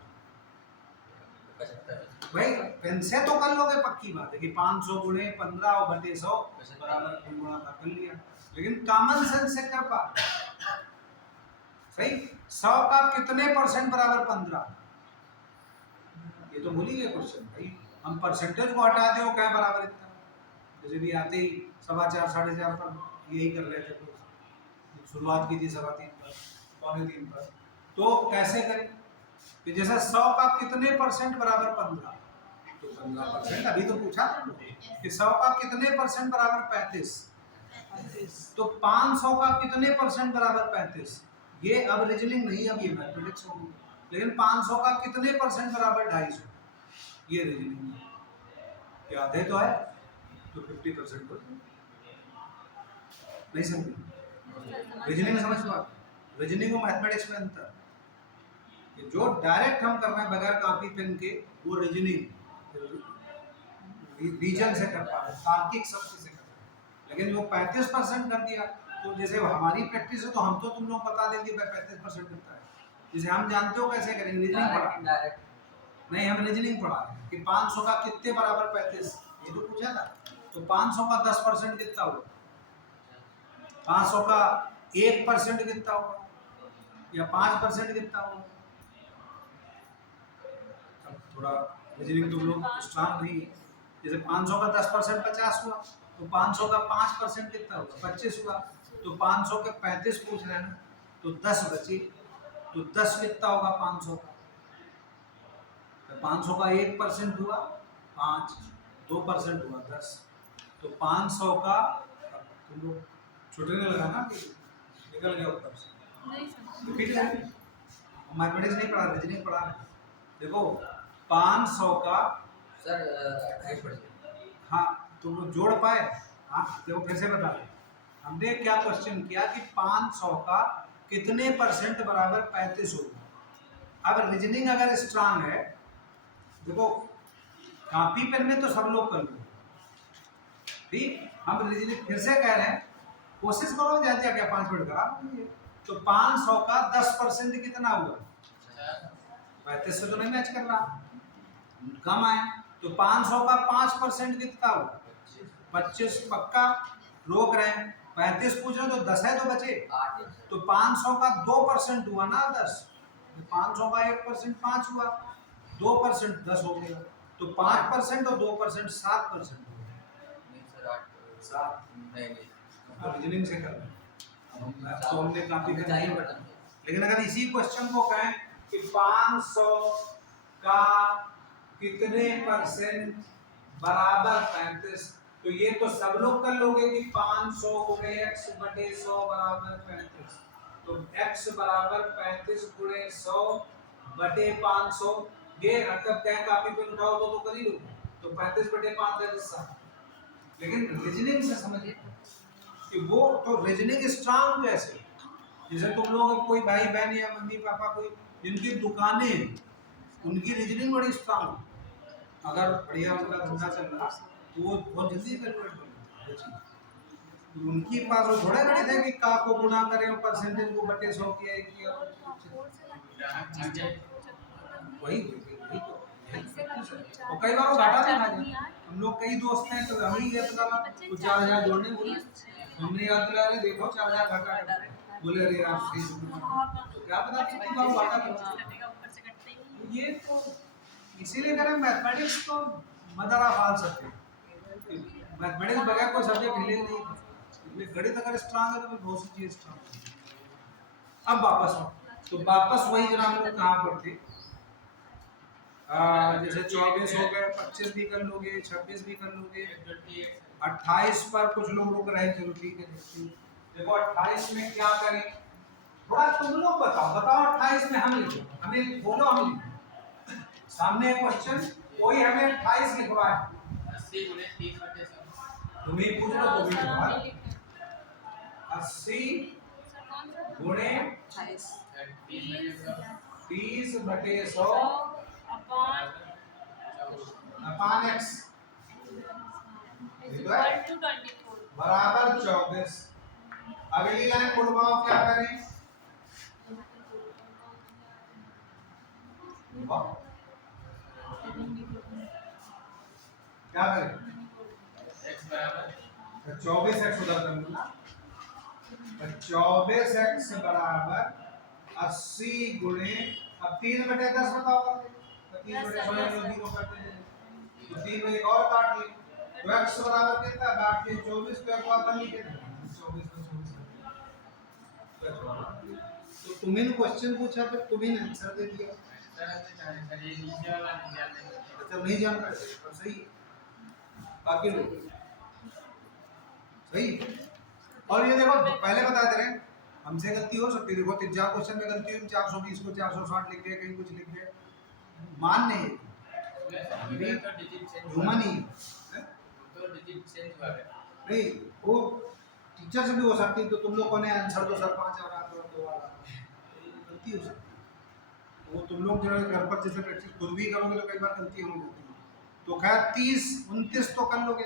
75 भाई पेन से तो कर लोगे, पक्की बात है कि 500 गुणे 15 और बटे 100 बराबर गुणा कर लिया, लेकिन कॉमन सेंस से कर पा सही। 100 का कितने परसेंट बराबर 15, ये तो भूल ही गए क्वेश्चन भाई। हम परसेंटेज को हटा दो क्या बराबर इतना, जैसे भी आते ही 4.25 4.5 पर यही कर रहे थे, तो शुरुआत की थी 3.25 पर, 2.25 पर, तो कैसे करें कि जैसे 100 का कितने परसेंट बराबर 15, तो 15%, अभी तो पूछा था कि 100 का कितने परसेंट बराबर 35, तो 500 का कितने परसेंट बराबर 35, ये अब रीजनिंग नहीं, अब ये मैथमेटिक्स होगी। लेकिन 500 का कितने परसेंट बराबर 250, ये रीजनिंग है, ये आधे तो है, तो 50% हो। नहीं समझे, रीजनिंग समझ पा, रीजनिंग और मैथमेटिक्स में अंतर, जो डायरेक्ट हम कर रहे हैं बगैर कॉपी पेन के, वो रीजनिंग रीजन से कर पा रहे हैं, तार्किक शब्द से कर रहे हैं। लेकिन वो 35% कर दिया, तो जैसे हमारी प्रैक्टिस है तो हम तो तुम लोग बता देंगे 35% कितना है, जैसे हम जानते हो कैसे करेंगे, रीजनिंग पढ़ा डायरेक्ट नहीं, हम रीजनिंग पढ़ा रहे हैं कि 500 का कितने बराबर 35, ये तो पूछा था। तो 500 का 10% कितना हुआ, 500 का 1% कितना होगा, या 5% कितना होगा। अब थोड़ा रीजनिंग तुम लोग स्ट्रांग नहीं है, जैसे 500 का 10% 50 हुआ, तो 500 का 5% कितना हुआ, 25 हुआ। तो 500 के 35 पूछ रहे हैं ना, तो 10 बचे, तो 10 कितना होगा 500 का, तो 500 का 1% हुआ 5, 2% हुआ 10, तो 500 का, तुम लोग छूटने लगा ना कि निकल गया उत्तर से, नहीं समझ। रिपीट करें, मैथमेटिक्स नहीं पढ़ा, रीजनिंग पढ़ा है। देखो 500 का, सर 28%। हाँ तुम लोग जोड़ पाए, हाँ देखो फिर से बता रहे, हमने क्या क्वेश्चन किया कि 500 का कितने परसेंट बराबर 35 होगा। अब रीजनिंग अगर स्ट्रांग है, देखो कॉपी पेन में तो सब लोग कर लो, ठीक, हम रीजनिंग फिर से कह रहे हैं, कोशिश करो जाते क्या 5 मिनट खराब होंगे। तो 500 का 10% कितना हुआ, 35 से तो नहीं मैच कर रहा, कम आया। तो 500 का 5% कितना हुआ, 25 पक्का, रोक रहे हैं, 35 पूछ रहे तो 10 है तो बचे, 8 तो 500 का 2% हुआ ना 10, 500 का 1% 5 हुआ, 2% 10 हो गया, तो 5% और 2% 7% हो गया। नहीं सर 8 सात नहीं तो रीजनिंग से कर रहे हैं, तो हमने काफी नहीं नहीं चाहिए पढ़ा। लेकिन अगर इसी क्वेश्चन को कहें कि 500 का कितने परसेंट बराबर 35, तो ये तो सब लोग कर लोगे कि 500 गुणे x बटे 100 बराबर 35, तो x बराबर 35 गुणे 100 बटे 500, ये रकम क्या काफी पे उठाओ तो कर ही लो, तो 35 बटे 5 है 7। लेकिन रीजनिंग से समझिए कि वो तो रीजनिंग स्ट्रांग कैसे, जैसे तुम लोग कोई भाई बहन या मम्मी पापा कोई जिनकी दुकानें हैं, उनकी रीजनिंग बड़ी स्ट्रांग, अगर बढ़िया उनका धंधा चल रहा तो वो बहुत जल्दी कैलकुलेट कर लेते हैं। उनके पास वो थोड़े बड़े थे कि का को गुणा करें और परसेंटेज को बटे 100 किया वही तो और कई बार वो घाटा भी खा जाते हैं। हम लोग कई दोस्त हैं तो हमें ये पता लगा कुछ 4000 जोड़ने बोले, हमने याद दिला रहे देखो 4000 घाटा है, बोले अरे यार फीस तो क्या पता कितना घाटा। ये तो इसीलिए करें मैथमेटिक्स तो mother of all subject. Mathematics बगैर कोई सब्जेक्ट हिले नहीं, इसलिए गणित अगर स्ट्रांग है तो फिर बहुत सी चीज स्ट्रांग है। अब वापस आओ, तो वापस वही जरा हम लोग कहाँ पर थे, जैसे 24 हो गए, 25 भी कर लोगे, 26 भी कर लोगे, 28 पर कुछ लोग रुक रहे हैं, चलो ठीक है देखते हैं। देखो 28 में क्या करें, थोड़ा तुम लोग बताओ, 28 में हम लिखो, हमें बोलो हम लिखो। सामने एक क्वेश्चन, कोई हमें 28 लिखवाए, 80 गुणे 30 बटे 100। तुम ही पूछ लो तो भी सर लिखवा। हमने लिखा 80 सर कौन सा गुणे 28 30 बटे 100 upon upon x equal to 24। बराबर 24। अगली लाइन बुलवाओ, क्या करें, बुलवाओ, क्या करें, x बराबर 24x उधर कर लो ना, 24x बराबर 80 गुणे, अब 3 बटे 10 बताओ करके, तो 3 बटे 100 जो 0 करते हैं, तो 3 में एक और काट ले, तो x बराबर कितना, काट के 24 को एक बार लिख दे, 24 को 24 तो तुम्हें क्वेश्चन पूछा फिर तुम्हें आंसर दे दिया। सर ये नीचे वाला नहीं ध्यान देंगे। अच्छा नहीं जान पाते पर सही है। बाकी लोग सही है। और ये देखो पहले बता दे रहे हैं, हमसे गलती हो सकती है, देखो 3-4 क्वेश्चन में गलती हुई, 420 को 460 लिख दिया, कहीं कुछ लिख दिया, मान नहीं इसमें तो डिजिट चेंज ह्यूमन ही है। तो डिजिट चेंज हुआ है। नहीं वो टीचर से भी हो सकती है, तो तुम लोग को ने आंसर दो सर 5 आ रहा तो 2 आ रहा, गलती हो सकती है। वो तुम लोग जो है घर पर जैसे प्रैक्टिस खुद भी करोगे तो कई बार गलती हो जाती है। तो खैर 30 29 तो कर लोगे,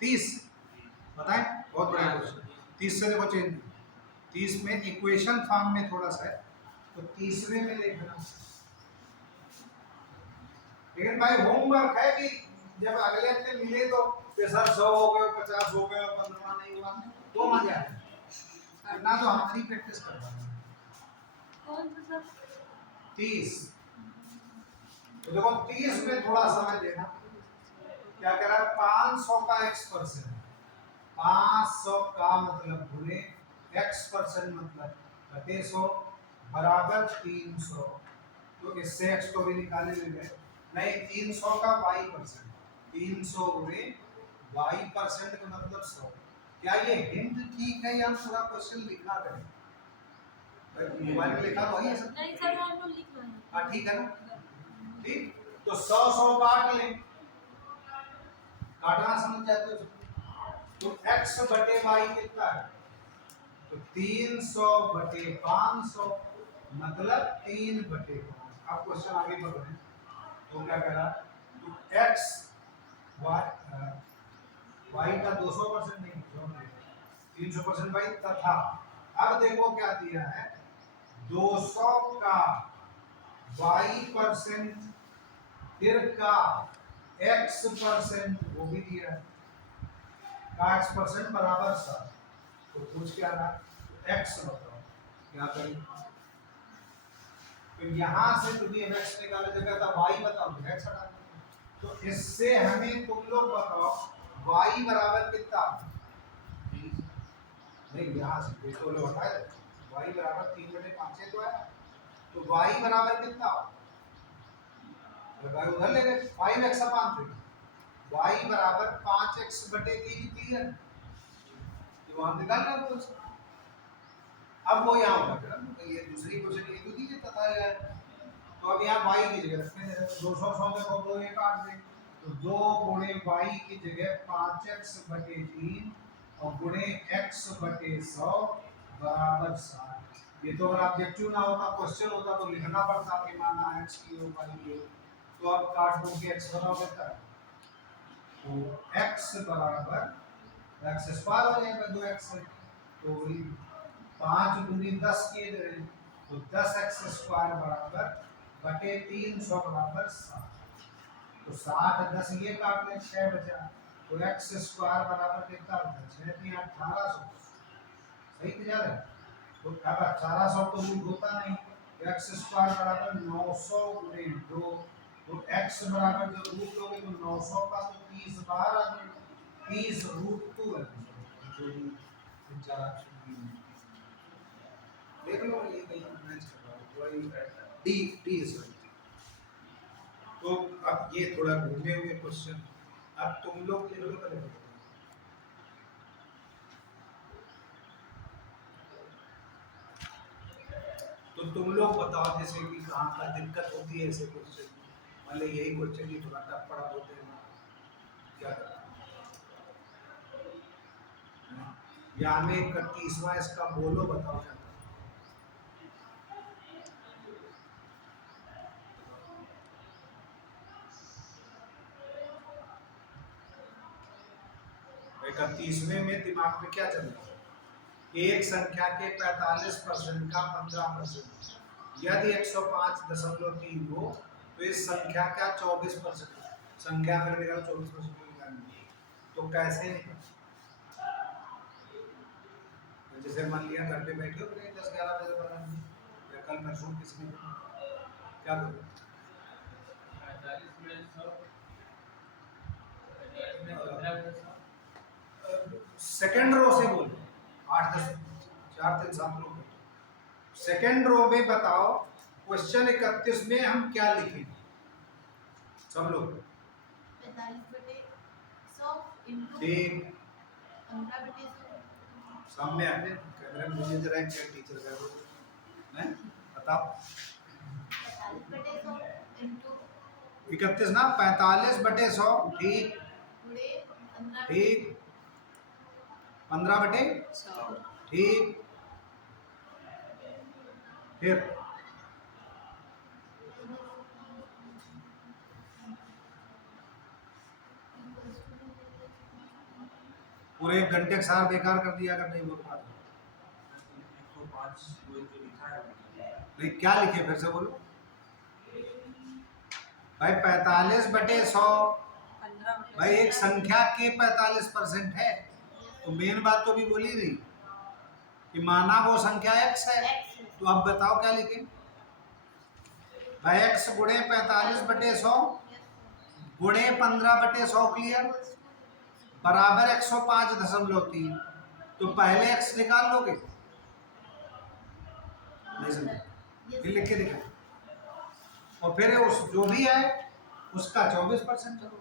30 बताएं, बहुत बड़ा क्वेश्चन। 30 से देखो चेंज, 30 में इक्वेशन फॉर्म में थोड़ा सा है, तो तीसरे में देखना। लेकिन भाई होमवर्क है कि जब अगले हफ्ते मिले तो सर 100 हो गए, 50 हो गए, 15 नहीं हुआ तो मजा आए ना, तो हमारी प्रैक्टिस करवा कौन सा सर 30। तो देखो 30 में थोड़ा समय देना, क्या कह रहा है, 500 का x%, 500 का मतलब गुणे x% मतलब घटे 100 बराबर 300, तो इससे x को भी निकाले ले गए, नहीं 300 का y%, 300 गुणे y% का मतलब 100। क्या ये हिंट ठीक है या हम पूरा क्वेश्चन लिखना करें, मोबाइल में लिखा तो है सब, नहीं सर हम लोग लिख रहे हैं। हाँ ठीक है ना, ठीक, तो 100 काट लें, काटना समझ जाते हो, तो x बटे y कितना है, तो 300 बटे 500 मतलब 3 बटे 5। अब क्वेश्चन आगे बढ़ रहे हैं, तो क्या कह रहा, तो x y का 200% नहीं 300% y तथा, अब देखो क्या दिया है, 200 का y% फिर का x% वो भी दिया है, का x% बराबर 7, तो पूछ क्या रहा, तो x बताओ क्या करें, तो यहाँ से तुम ये x निकाले तो कहता y बताओ, तो x हटा दो, तो इससे हमें तुम लोग बताओ y बराबर कितना, नहीं यहाँ से तो लोग हटाए, y बराबर 3/5 है तो आया, तो y बराबर कितना, लगाए उधर ले गए 5x/3, y बराबर 5x/3 क्लियर, तो वहां निकालना है तो अब वो यहाँ होगा, तो ये दूसरी क्वेश्चन ये तो दीजिए तथा है, तो अब यहाँ y की जगह रखते हैं, 200 100 देखो 2 1 काट दें, तो 2 गुणे y की जगह 5x/3 और गुणे x/100 बराबर 7। ये तो अगर ऑब्जेक्टिव ना होता, क्वेश्चन होता तो लिखना पड़ता कि माना x की हो y की हो, तो अब काट दो कि x बताओ कितना है, तो x बराबर x स्क्वायर हो जाएगा 2x से, तो 5 दूनी 10 किए गए, तो 10x² बराबर बटे 300 बराबर 7, तो 7 10 ये काट लें 6 बचा, तो x² बराबर कितना होता है 6 3 1800, सही तो जा रहा है, तो अब 1800 तो रूट होता नहीं, तो x² बराबर 900 गुणे 2 तो x बराबर जो रूट लोगे तो 900 का तो 30 बार आ जाएगा, 30 रूट 2 है जो भी विचार देख लो ये कहीं मैच कर रहा है वही डी डी इज राइट। तो अब ये थोड़ा घूमे हुए क्वेश्चन, अब तुम लोग लिख लो पहले। तो तुम लोग बताओ जैसे कि कहाँ पर दिक्कत होती है ऐसे क्वेश्चन, मान लो यही क्वेश्चन ही थोड़ा टफ पड़ा होते हैं क्या करना, या हमें 31वां इसका बोलो बताओ क्या करना। 31वें में दिमाग में क्या चल रहा है, एक संख्या के 45% का 15%, यदि 105.3 हो तो इस संख्या का 24%, संख्या पर निकाल 24% निकालनी, तो कैसे निकाल, जैसे मान लिया घर पे बैठे हो 10-11 बजे बनानी या कल परसों किसी ने क्या करो, 45 सेकंड रो से बोलो 8-10 4-3-7 लोग सेकंड रो में बताओ क्वेश्चन 31 में हम क्या लिखेंगे सब लोग 45/100 इनटू ठीक 15/100 सामने आते कैमरे में मुझे जरा क्या टीचर का वो हैं बताओ 45/100 इनटू 31 ना 45/100 ठीक गुणे 15 ठीक 15/100 ठीक फिर पूरे 1 घंटे का सार बेकार कर दिया अगर नहीं बोल पा रहे। नहीं क्या लिखे फिर से बोलो भाई 45/100 भाई एक संख्या के 45% है, तो मेन बात तो भी बोली नहीं कि माना वो संख्या x है, तो अब बताओ क्या लिखें भाई x गुणे 45/100 गुणे 15/100 क्लियर बराबर 105.3, तो पहले x निकाल लोगे नहीं समझे, फिर लिख के दिखा और फिर उस जो भी है उसका 24% करो,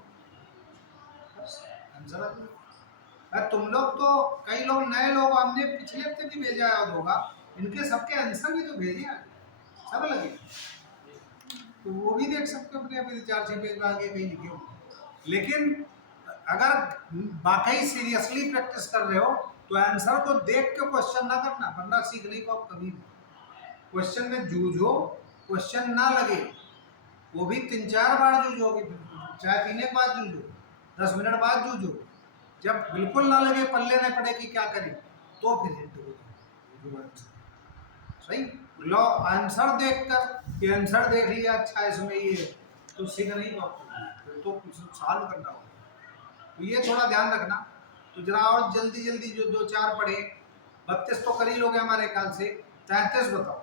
आंसर आ जाएगा। तुम लोग तो कई लोग नए लोग हमने पिछले हफ्ते भी भेजा याद होगा, इनके सबके आंसर भी तो भेजे हैं सब लगे, तो वो भी देख सकते हो अपने अपने 4-6 पेज में आगे कहीं लिखे हो। लेकिन अगर वाकई सीरियसली प्रैक्टिस कर रहे हो तो आंसर को देख के क्वेश्चन ना करना, वरना सीख नहीं पाओ कभी भी। क्वेश्चन में जूझो, क्वेश्चन ना लगे वो भी 3-4 बार जूझोगे, चाय पीने के बाद जूझो, 10 मिनट बाद जूझो, जब बिल्कुल ना लगे पल्ले नहीं पड़े कि क्या करें तो फिर हिट दो सही। लो आंसर देखकर कि आंसर देख लिया अच्छा इसमें ये है तो सीख नहीं पाओगे, तो कुछ सॉल्व करना होगा, तो ये थोड़ा ध्यान रखना। तो जरा और जल्दी जल्दी जो 2-4 पढ़े, 32 तो कर ही लोगे हमारे ख्याल से, 33 बताओ।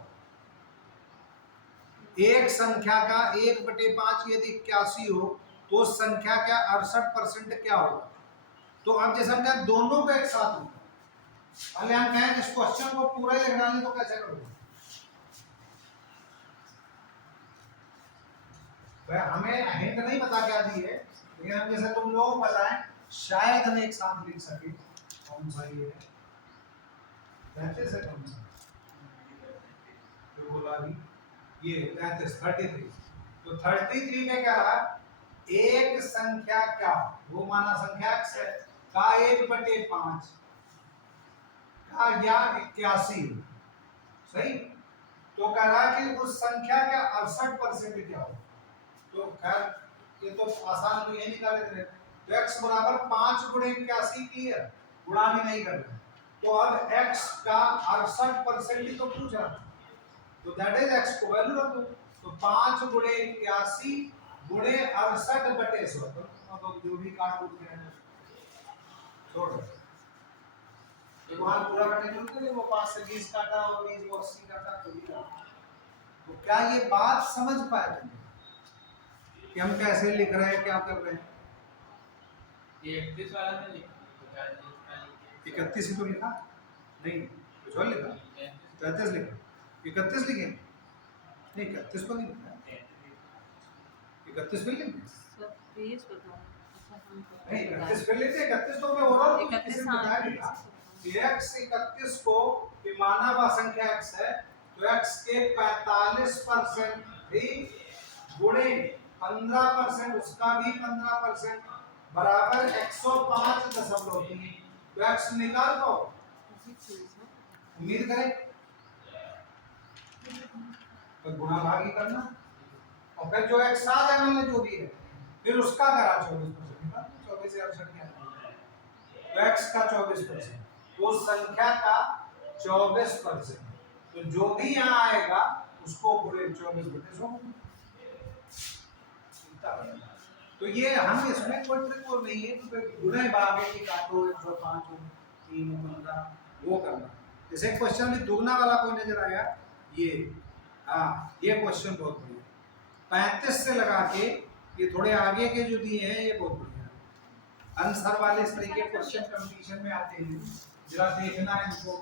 एक संख्या का 1/5 यदि 81 हो तो उस संख्या का 68% क्या होगा, तो अब जैसे हम कहें दोनों को एक साथ होगा, पहले हम कहें इस क्वेश्चन को पूरा लिख डालें तो कैसे करोगे, हमें हिंट नहीं पता क्या दी है, लेकिन हम जैसे तुम लोगों को बताएं शायद हम एक साथ लिख सके। कौन सा ये है 33 है, कौन सा तो बोला भी ये 33 तो 33 में क्या रहा, एक संख्या क्या वो माना संख्या x है का 1/5 का या 81 सही, तो कह रहा है कि उस संख्या का 68% क्या हो, तो खैर ये तो आसान तो ये निकाले थे, तो x बराबर 5 गुणे 81 क्लियर, गुणा भी नहीं करना, तो अब x का 68% ही तो पूछ रहा, तो दैट इज x को वैल्यू रख दो, तो 5 गुणे 81 गुणे 68/100, तो जो भी काट उठ गया छोड़ दो, तो वहां पूरा करने जो थे वो 5 से 20 काटा और 20 को 80 काटा, तो क्या ये बात समझ पाए तुम, कि हम कैसे लिख रहे हैं, क्या कर रहे हैं। ये 31 वाला में लिखा तो 40 का लिखिए 31 ही तो लिखा नहीं, कुछ और लिखा, 33 लिखा, 31 लिखे नहीं, 31 तो नहीं लिखा, 31 पे लिखे सर 20 बताओ। अच्छा हम नहीं, 31 पे लेते, 31 तो मैं ओवरऑल 31 बताया नहीं था कि x 31 को कि माना हुआ संख्या x है तो x के 45% भी गुणे 15% उसका भी 15% बराबर 105.3। तो x निकाल दो, उम्मीद करें तो गुणा भाग ही करना और फिर जो x आ जाए मान जो भी है फिर उसका करा 24%, 24 से 68 क्या है? तो x का 24%, तो संख्या का 24%, तो जो भी यहाँ आएगा उसको गुणे 24/100। तो ये हम इसमें कोई ट्रिक और नहीं है, तो गुणे भागे की काटो 105 हो 3 15 वो करना। जैसे क्वेश्चन में दुगना वाला कोई नजर आया ये, हाँ ये क्वेश्चन बहुत बढ़िया, 35 से लगा के ये थोड़े आगे के जो दिए हैं ये बहुत बढ़िया आंसर वाले इस तरीके क्वेश्चन कंपटीशन में आते हैं, जरा देखना है इनको।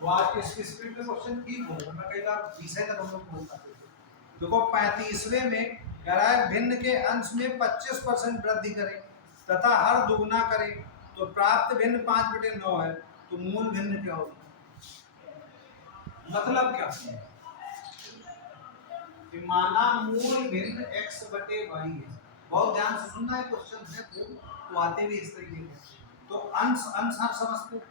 तो आज इसकी स्पीड में क्वेश्चन ठीक होगा, मैं कई बार 20 तक हम लोग बोल पाते थे। देखो 35वें में कह रहा है भिन्न के अंश में 25% वृद्धि करें तथा हर दुगुना करें तो प्राप्त भिन्न 5/9 है, तो मूल भिन्न क्या होगा, मतलब क्या है कि माना मूल भिन्न x/y है, बहुत ध्यान से सुनना है, क्वेश्चन है तो आते भी इस तरीके के। तो अंश अंश हर समझते हो,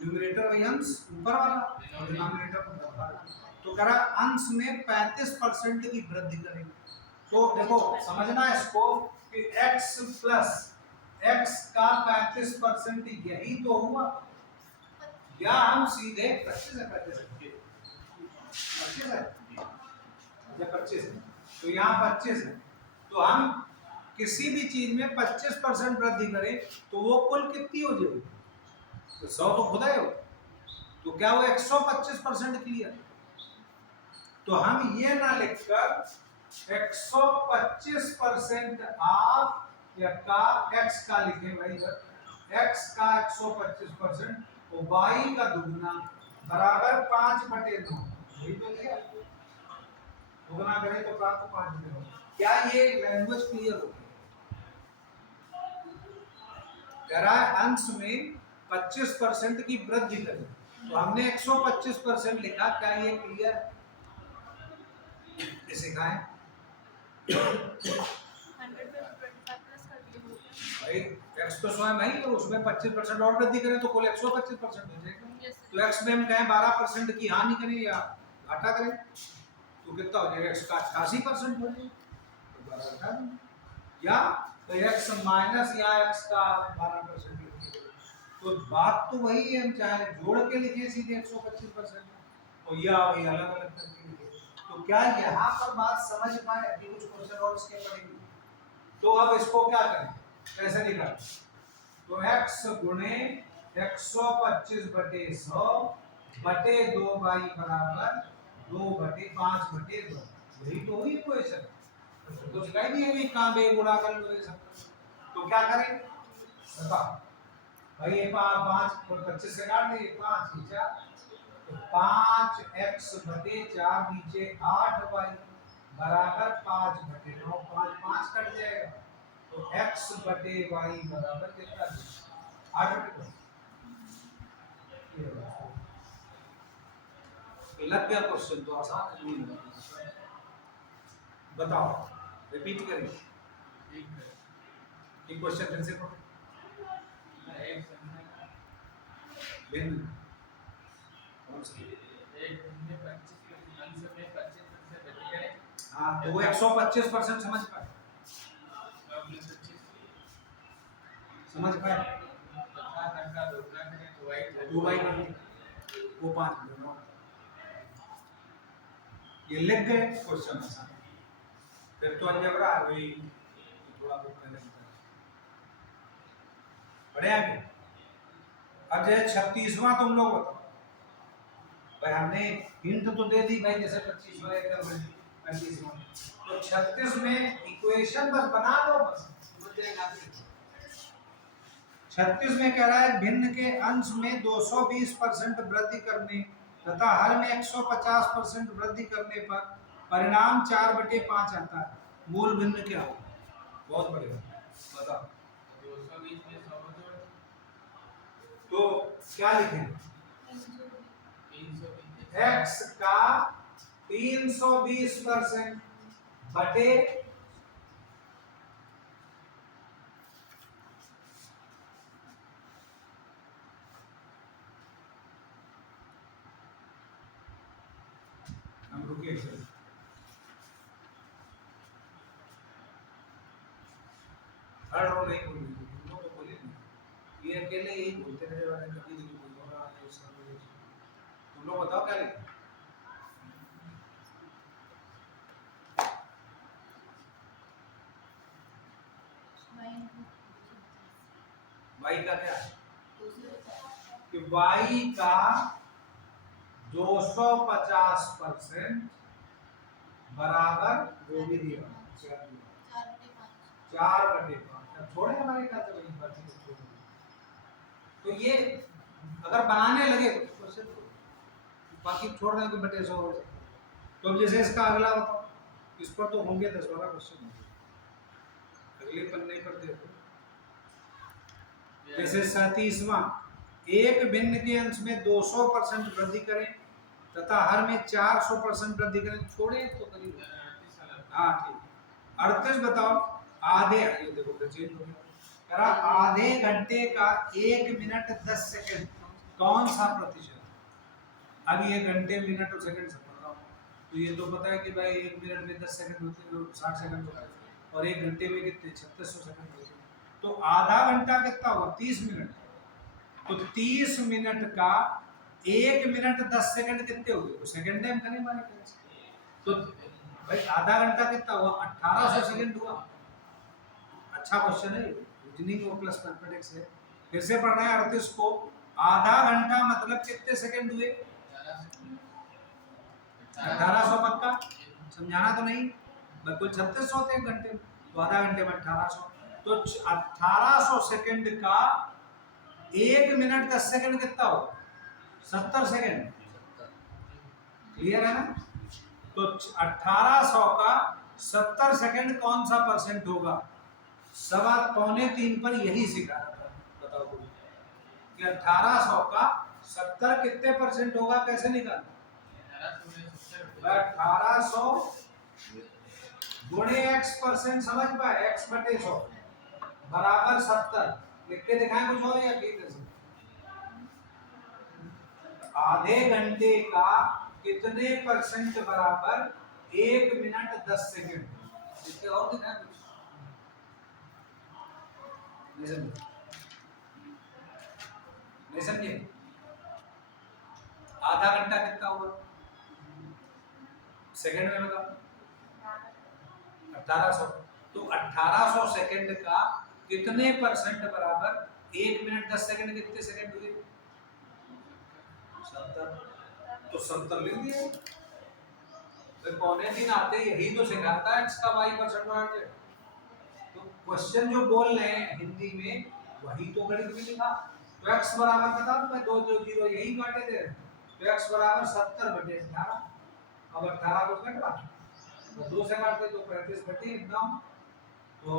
न्यूमरेटर वही अंश ऊपर वाला और डिनोमिनेटर ऊपर वाला, तो कह रहा अंश में 35% की वृद्धि करेंगे। तो देखो समझना इसको कि x प्लस x का 35% यही तो हुआ, या हम सीधे 25 है, जब 25 है तो यहाँ 25 है, तो हम किसी भी चीज में 25% वृद्धि करें तो वो कुल कितनी हो जाएगी, तो 100 तो खुदा हो, तो क्या वो 125% क्लियर। तो हम ये ना लिखकर 125% ऑफ या का x का लिखें भाई, x का 125% और y का दुगुना बराबर 5/9, यही तो लिया, दुगुना करें तो प्राप्त 5/9। क्या ये लैंग्वेज क्लियर हो गई? कह रहा है अंश में 25% की वृद्धि करें, तो हमने 125% लिखा, क्या ये क्लियर है? इसे कहा है 100 पे 25 प्लस कर दिए हो गया। भाई x तो स्वयं है ही, और उसमें 25% और वृद्धि करें तो कुल 125% हो जाएगा। यस तो x में हम कहें 12% की हानि करें या घाटा करें तो कितना हो जाएगा, x का 88% हो जाएगा, तो 12 घटा दें, या तो x माइनस या x का 12%, तो बात तो वही है, हम चाहे जोड़ के लिखे सीधे 125% और या वही अलग अलग करके लिखे। तो क्या यहाँ पर बात समझ पाए, अभी कुछ क्वेश्चन और इसके पढ़ेंगे। तो अब इसको क्या करें, कैसे निकालें, तो x गुणे 125/100 बटे 2y बराबर 2/5/2, यही तो हुई इक्वेशन। तो दिखाई नहीं है कि कहाँ पे गुणा कर लो ये सब, तो क्या करें बताओ भाई, ये 5 और 25 से काट देंगे, 5 ही 4, तो 5x/4 नीचे 8y बराबर 5/9, 5 5 कट जाएगा, तो x/y बराबर कितना, 8/9। लग गया क्वेश्चन, तो आसान नहीं है, बताओ रिपीट करें ये क्वेश्चन फिर से पढ़ो। एक संख्या भिन्न एक में 25 अंश में 25% वृद्धि करें, हाँ तो वो 125% समझ पाए, तो अपने 25 समझ पाए, तथा हर का दोगुना करें तो y 2y करते वो 5/9, ये लिख गए क्वेश्चन आसान। फिर तो अलजेब्रा वही थोड़ा बहुत पहले पढ़े आगे। अब जो 36वां तुम लोग बताओ, भाई हमने हिंट तो दे दी भाई, जैसे 25 एकड़ में 35 में, तो 36 में इक्वेशन बस बना लो, बस समझ जाएगा आदमी। 36 में कह रहा है भिन्न के अंश में 220% वृद्धि करने तथा हर में 150% वृद्धि करने पर परिणाम 4/5 आता है। मूल भिन्न क्या हो? बहुत बढ़िया, बताओ। 220 में 100 को जोड़ तो क्या लिखें? 320 x का 320% बटे हम रुकिए सर, हर रो नहीं बोल रही, तुम लोग को बोले नहीं, ये अकेले यही बोलते रहे वाले, कभी नहीं बोल रहा है सब। तुम लोग बताओ क्या लिखें? y का क्या है? कि y का 250% बराबर जो भी दिया 4/5। छोड़े हमारे क्या तो वही बात है। तो ये अगर बनाने लगे तो क्वेश्चन तो बाकी छोड़ दें कि बटे 100 हो जाए। तो अब जैसे इसका अगला बताओ, इस पर तो होंगे 10-12 क्वेश्चन अगले पन्ने पर देखो। जैसे 37वां, एक भिन्न के अंश में 200% वृद्धि करें तथा हर में 400% वृद्धि करें। छोड़े तो करीब, हाँ ठीक। 38 बताओ, आधे, ये देखो चेंज हो गया, आधे घंटे का 1 मिनट 10 सेकंड कौन सा प्रतिशत? अब ये घंटे मिनट और सेकंड से पढ़ रहा हूँ, तो ये तो पता है कि भाई 1 मिनट में 10 सेकंड होते हैं, 60 सेकंड होता है, और 1 घंटे में कितने 3600 सेकंड होते हैं। तो आधा घंटा कितना हुआ? 30 मिनट। तो 30 मिनट का 1 मिनट 10 सेकंड कितने हो गए? तो सेकंड टाइम करें हमारे पास, तो भाई आधा घंटा कितना हुआ? 1800 सेकंड हुआ। अच्छा क्वेश्चन है, रीजनिंग और प्लस मैथमेटिक्स है। फिर से पढ़ना है 38 को, आधा घंटा मतलब कितने सेकंड हुए? 1800 पक्का, समझाना तो नहीं, बिल्कुल 3600 होते हैं घंटे में, तो आधा घंटे में 1800, तो 1800 सेकंड का 1 मिनट 10 सेकंड कितना हो? 70 सेकंड। क्लियर है ना? तो 1800 का 70 सेकंड कौन सा परसेंट होगा? 2.25 पर यही सिखाया था। बताओ कि 1800 का 70 कितने परसेंट होगा, कैसे निकाल? 1800 गुणे x परसेंट, समझ पाए? x बटे 100 बराबर 70। लिख के दिखाएं कुछ और या ठीक है? आधे घंटे का कितने परसेंट बराबर 1 मिनट 10 सेकंड? इसके और दिखाएं कुछ? नहीं समझे? आधा घंटा कितना हुआ सेकंड में? बताओ। 1800, तो 1800 सेकंड का कितने परसेंट बराबर 1 मिनट 10 सेकंड? कितने सेकंड हुए? 70। तो 70 लिख दिए। तो 2.25 आते यही तो सिखाता है x का y परसेंट। तो क्वेश्चन जो बोल रहे हैं हिंदी में वही तो गणित में लिखा। तो x बराबर बता दो मैं, 2 2 0 यही काटे थे, तो x बराबर 70/18। अब 18 को कट रहा तो 2 से काटते तो 35/9, तो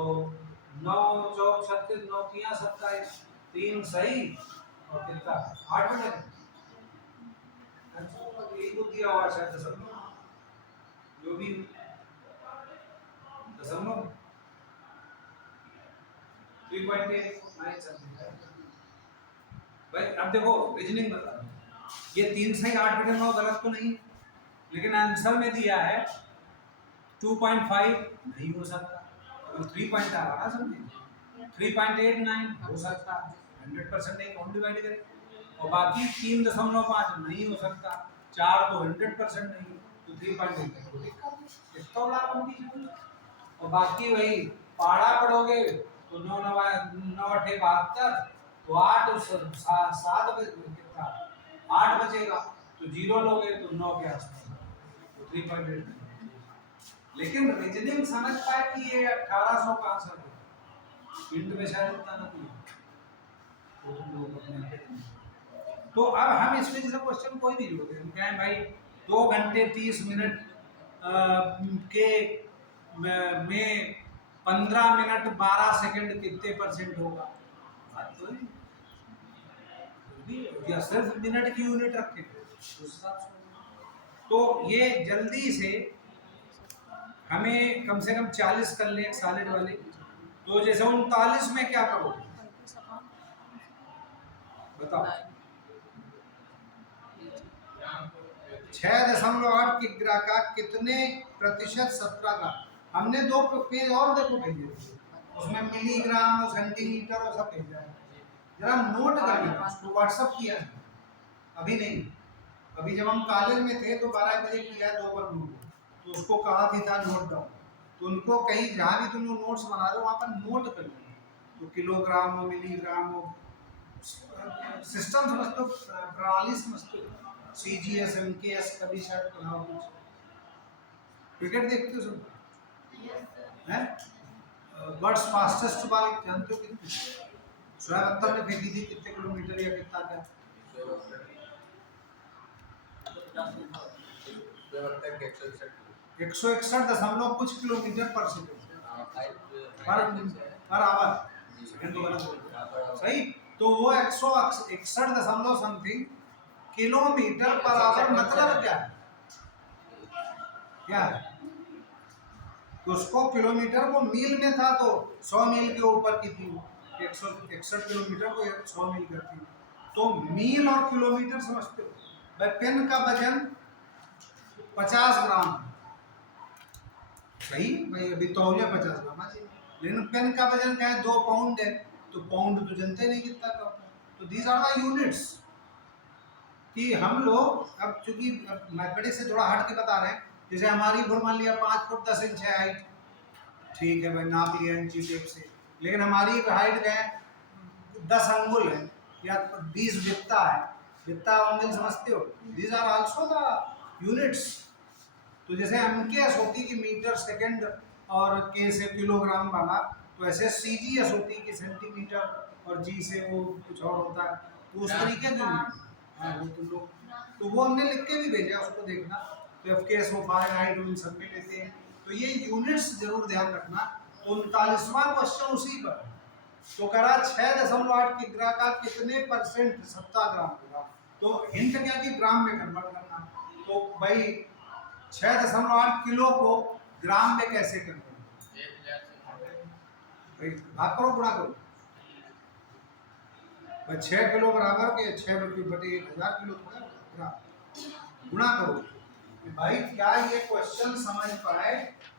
9 4 36, 9 3 27, 3 सही और कितना 8/9। यही तो दिया हुआ शायद दशमलव, जो भी दशमलव 3.89 समथिंग। भाई अब देखो रीजनिंग बता रहा हूं, ये 3 सही 8/9 गलत तो नहीं, लेकिन आंसर में दिया है 2.5, नहीं हो सकता। तो 3 पॉइंट आ रहा ना, समझे? 3.89 हो सकता, 100% नहीं, कौन डिवाइड करे? और बाकी 3.5 नहीं हो सकता, 4 तो 100% नहीं, तो 3.8 इसका बड़ा कॉम्पिटिशन। और बाकी वही पहाड़ा पढ़ोगे तो 9 9 8 72, तो 8 7 बजे कितना 8 बचेगा, तो 0 लोगे तो 9 के आसपास, तो 3.8। लेकिन रीजनिंग समझ पाए कि ये 1800 का आंसर है, हिंट में शायद उतना ना कोई, तो तुम लोग अपने आप ही। तो अब हम इसमें जैसे क्वेश्चन कोई भी जोड़ते हैं, कहें भाई 2 घंटे 30 मिनट के में 15 मिनट 12 सेकंड कितने परसेंट होगा, बात तो है। या सिर्फ मिनट की यूनिट रखें उस हिसाब से। तो ये जल्दी से हमें कम से कम 40 कर ले सॉलिड वाले, तो जैसे 39 में क्या करोगे बताओ। 6.8 किग्रा का कितने प्रतिशत 17 का, हमने 2 पेज और देखो भेजे उसमें मिलीग्राम और सेंटीमीटर और सब भेजा है, जरा नोट कर लेना, उसको व्हाट्सएप किया है अभी नहीं, अभी जब हम कॉलेज में थे तो 12 बजे किया 2 पर नोट, तो उसको कहा भी था नोट डाउन, तो उनको कहीं जहाँ भी तुम लोग नोट्स बना रहे हो वहाँ पर नोट कर लेना, तो किलोग्राम हो मिलीग्राम हो, सिस्टम समझते हो, प्रणाली समझते हो, CGS MKS कभी शायद पढ़ाओ कुछ, क्रिकेट देखते हो सब हैं, वर्ल्ड्स फास्टेस्ट बॉल जानते हो कितनी, शोएब अख्तर ने फेंकी थी कितने किलोमीटर या कितना क्या, 161 कुछ किलोमीटर पर सेकंड पर आवर, सेकंड तो गलत हो गया, सही। तो वो 161 समथिंग किलोमीटर पर आवर मतलब क्या है, क्या है, तो उसको किलोमीटर को मील में था तो 100 मील के ऊपर की थी, 161 किलोमीटर को 100 मील करती, तो मील और किलोमीटर समझते हो। भाई पेन का वजन 50 ग्राम, सही भाई, अभी तौलिया 50 ग्राम है, लेकिन पेन का वजन क्या है 2 पाउंड है, तो पाउंड तो जानते नहीं कितना का होता है, तो दीज आर द यूनिट्स। कि हम लोग अब चूंकि मैथमेटिक्स से थोड़ा हट के बता रहे हैं, जैसे हमारी भूल मान लिया 5 फुट 10 इंच है हाइट, ठीक है भाई नाप लिया इंची टेप से, लेकिन हमारी हाइट है 10 अंगुल है या 20 वित्ता है, वित्ता अंगुल समझते हो, these are also the units. तो जैसे MKS होती कि मीटर सेकंड और K से किलोग्राम वाला, तो ऐसे CGS होती कि सेंटीमीटर और G से वो कुछ और होता है, तो उस तरीके के हाँ वो तुम लोग, तो वो हमने लिख के भी भेजा उसको देखना, तो FKS वो फारेनहाइट उन सब में लेते हैं, तो ये यूनिट्स जरूर ध्यान रखना। तो 39वां क्वेश्चन उसी पर, तो करा 6.8 किग्रा का कितने परसेंट 17 ग्राम होगा, तो हिंट क्या कि ग्राम में कन्वर्ट करना, तो भाई 6.8 किलो को ग्राम में कैसे कन्वर्ट, भाई भाग करो गुणा करो, 6 किलो बराबर के 6 बटे 1000 किलो थोड़ा गुणा करो। भाई क्या ये क्वेश्चन समझ पाए,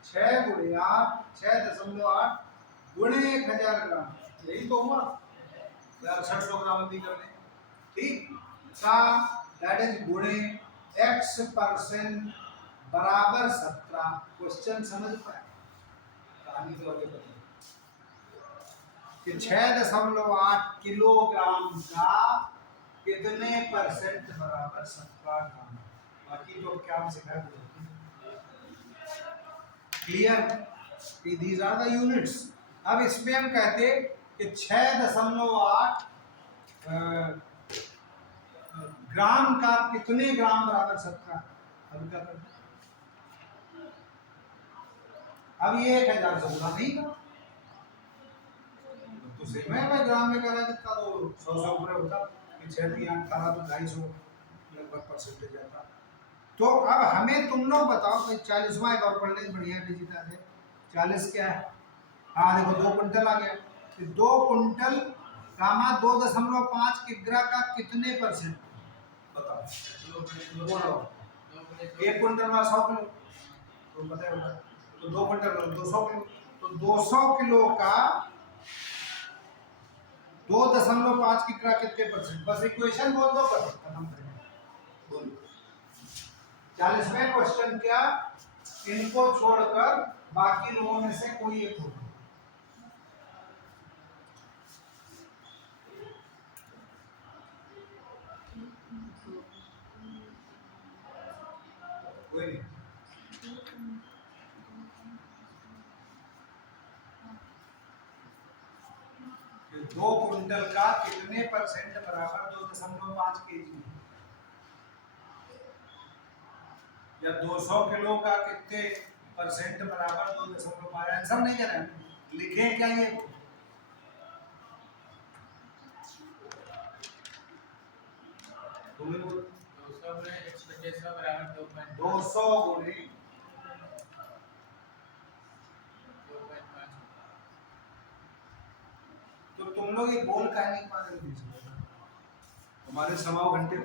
6 गुणिया 6.8 गुणे 1000 ग्राम, यही तो हुआ 600 ग्राम भी कर लें, ठीक का दैट इज गुणे x% बराबर 17, क्वेश्चन समझ पाए, कहानी तो आगे बढ़े कि 6.8 किलोग्राम का कितने परसेंट बराबर 17 ग्राम, बाकी तो क्या हम सिखा दो, clear, these are the units. अब इसमें हम कहते कि 6.8 ग्राम का कितने ग्राम बराबर 17, अब क्या करते, अब ये 1000 से गुणा नहीं करो, तो सेम है भाई, ग्राम में कह रहा है कितना, तो 100 से ऊपर होता, 6 3 18 तो 250 लगभग परसेंटेज आता। तो अब हमें तुम लोग बताओ कि 40वां एक और पढ़ लें, बढ़िया डिजिटल है, 40 क्या है, हाँ देखो 2 कुंटल आ गया, 2 कुंटल कामा 2.5 किग्रा का कितने परसेंट बताओ, बोलो 1 कुंटल में 100 किलो, तो पता है, तो 2 कुंटल 200 किलो, तो 200 किलो का 2.5 किग्रा कितने परसेंट, बस इक्वेशन बोल दो बस खत्म करेंगे, बोलो 40वें क्वेश्चन क्या, इनको छोड़कर बाकी लोगों में से कोई एक होगा, कोई नहीं। कि 2 कुंटल का कितने परसेंट बराबर 2.5 केजी, या 200 किलो का कितने परसेंट बराबर 2.5। आंसर नहीं देना है, लिखे क्या ये? तुम्हें बोल 200 गुणे x बटे 100 बराबर 2.5 200 गुणे 2.5 तो तुम लोग ये बोल काहे नहीं पा रहे हो बीच में? हमारे 1.5 घंटे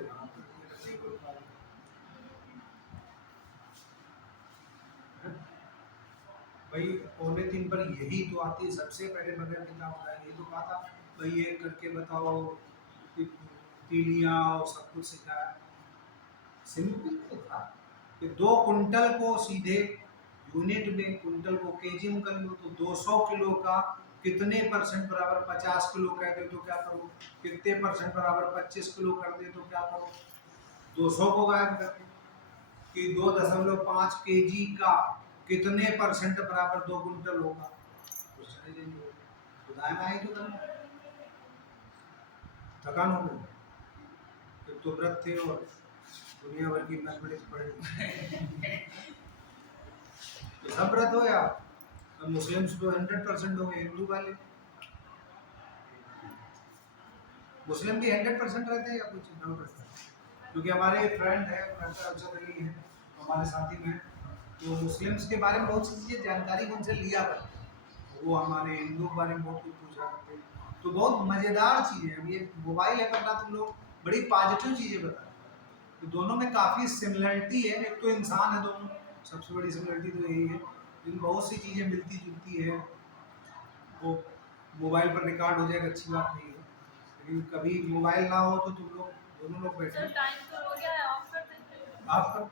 भाई 2:45 पर यही तो आती है सबसे पहले बगैर किताब का, ये तो कहा था भाई एक करके बताओ कि तीलियां और सब कुछ सिखाया। सिंपल तो था कि 2 कुंटल को सीधे यूनिट में, कुंटल को केजी में कर लो तो 200 किलो का कितने परसेंट बराबर 50 किलो कर दे तो क्या करो, कितने परसेंट बराबर 25 किलो कर दे तो क्या करो, 200 को गायब कर दो कि 2.5 केजी का कितने परसेंट बराबर 2 कुंटल होगा। क्वेश्चन चेंज हो गया, खुदाई में आई तो करना, थकान हो गई, जब तो व्रत थे और दुनिया भर की मैथमेटिक्स पढ़े तो सब व्रत हो या मुस्लिम्स तो 100% हो गए, हिंदू वाले मुस्लिम भी 100% रहते हैं या कुछ डाउट रहता है? क्योंकि हमारे फ्रेंड है अरशद अली है हमारे साथी में, तो मुस्लिम्स के बारे में बहुत सी चीज़ें जानकारी उनसे लिया करते हैं, वो हमारे हिंदू के बारे में बहुत कुछ पूछा करते हैं। तो बहुत मज़ेदार चीज़ है, ये मोबाइल है करना, तुम लोग बड़ी पॉजिटिव चीज़ें बताए, तो दोनों में काफ़ी सिमिलरिटी है। एक तो इंसान है दोनों, सबसे बड़ी सिमिलरिटी तो यही है, लेकिन बहुत सी चीज़ें मिलती जुलती है। वो मोबाइल पर रिकॉर्ड हो जाएगा अच्छी बात नहीं है, लेकिन कभी मोबाइल ना हो तो तुम लोग दोनों लोग बैठे सर टाइम तो हो गया है, ऑफ कर देते हैं। आप कर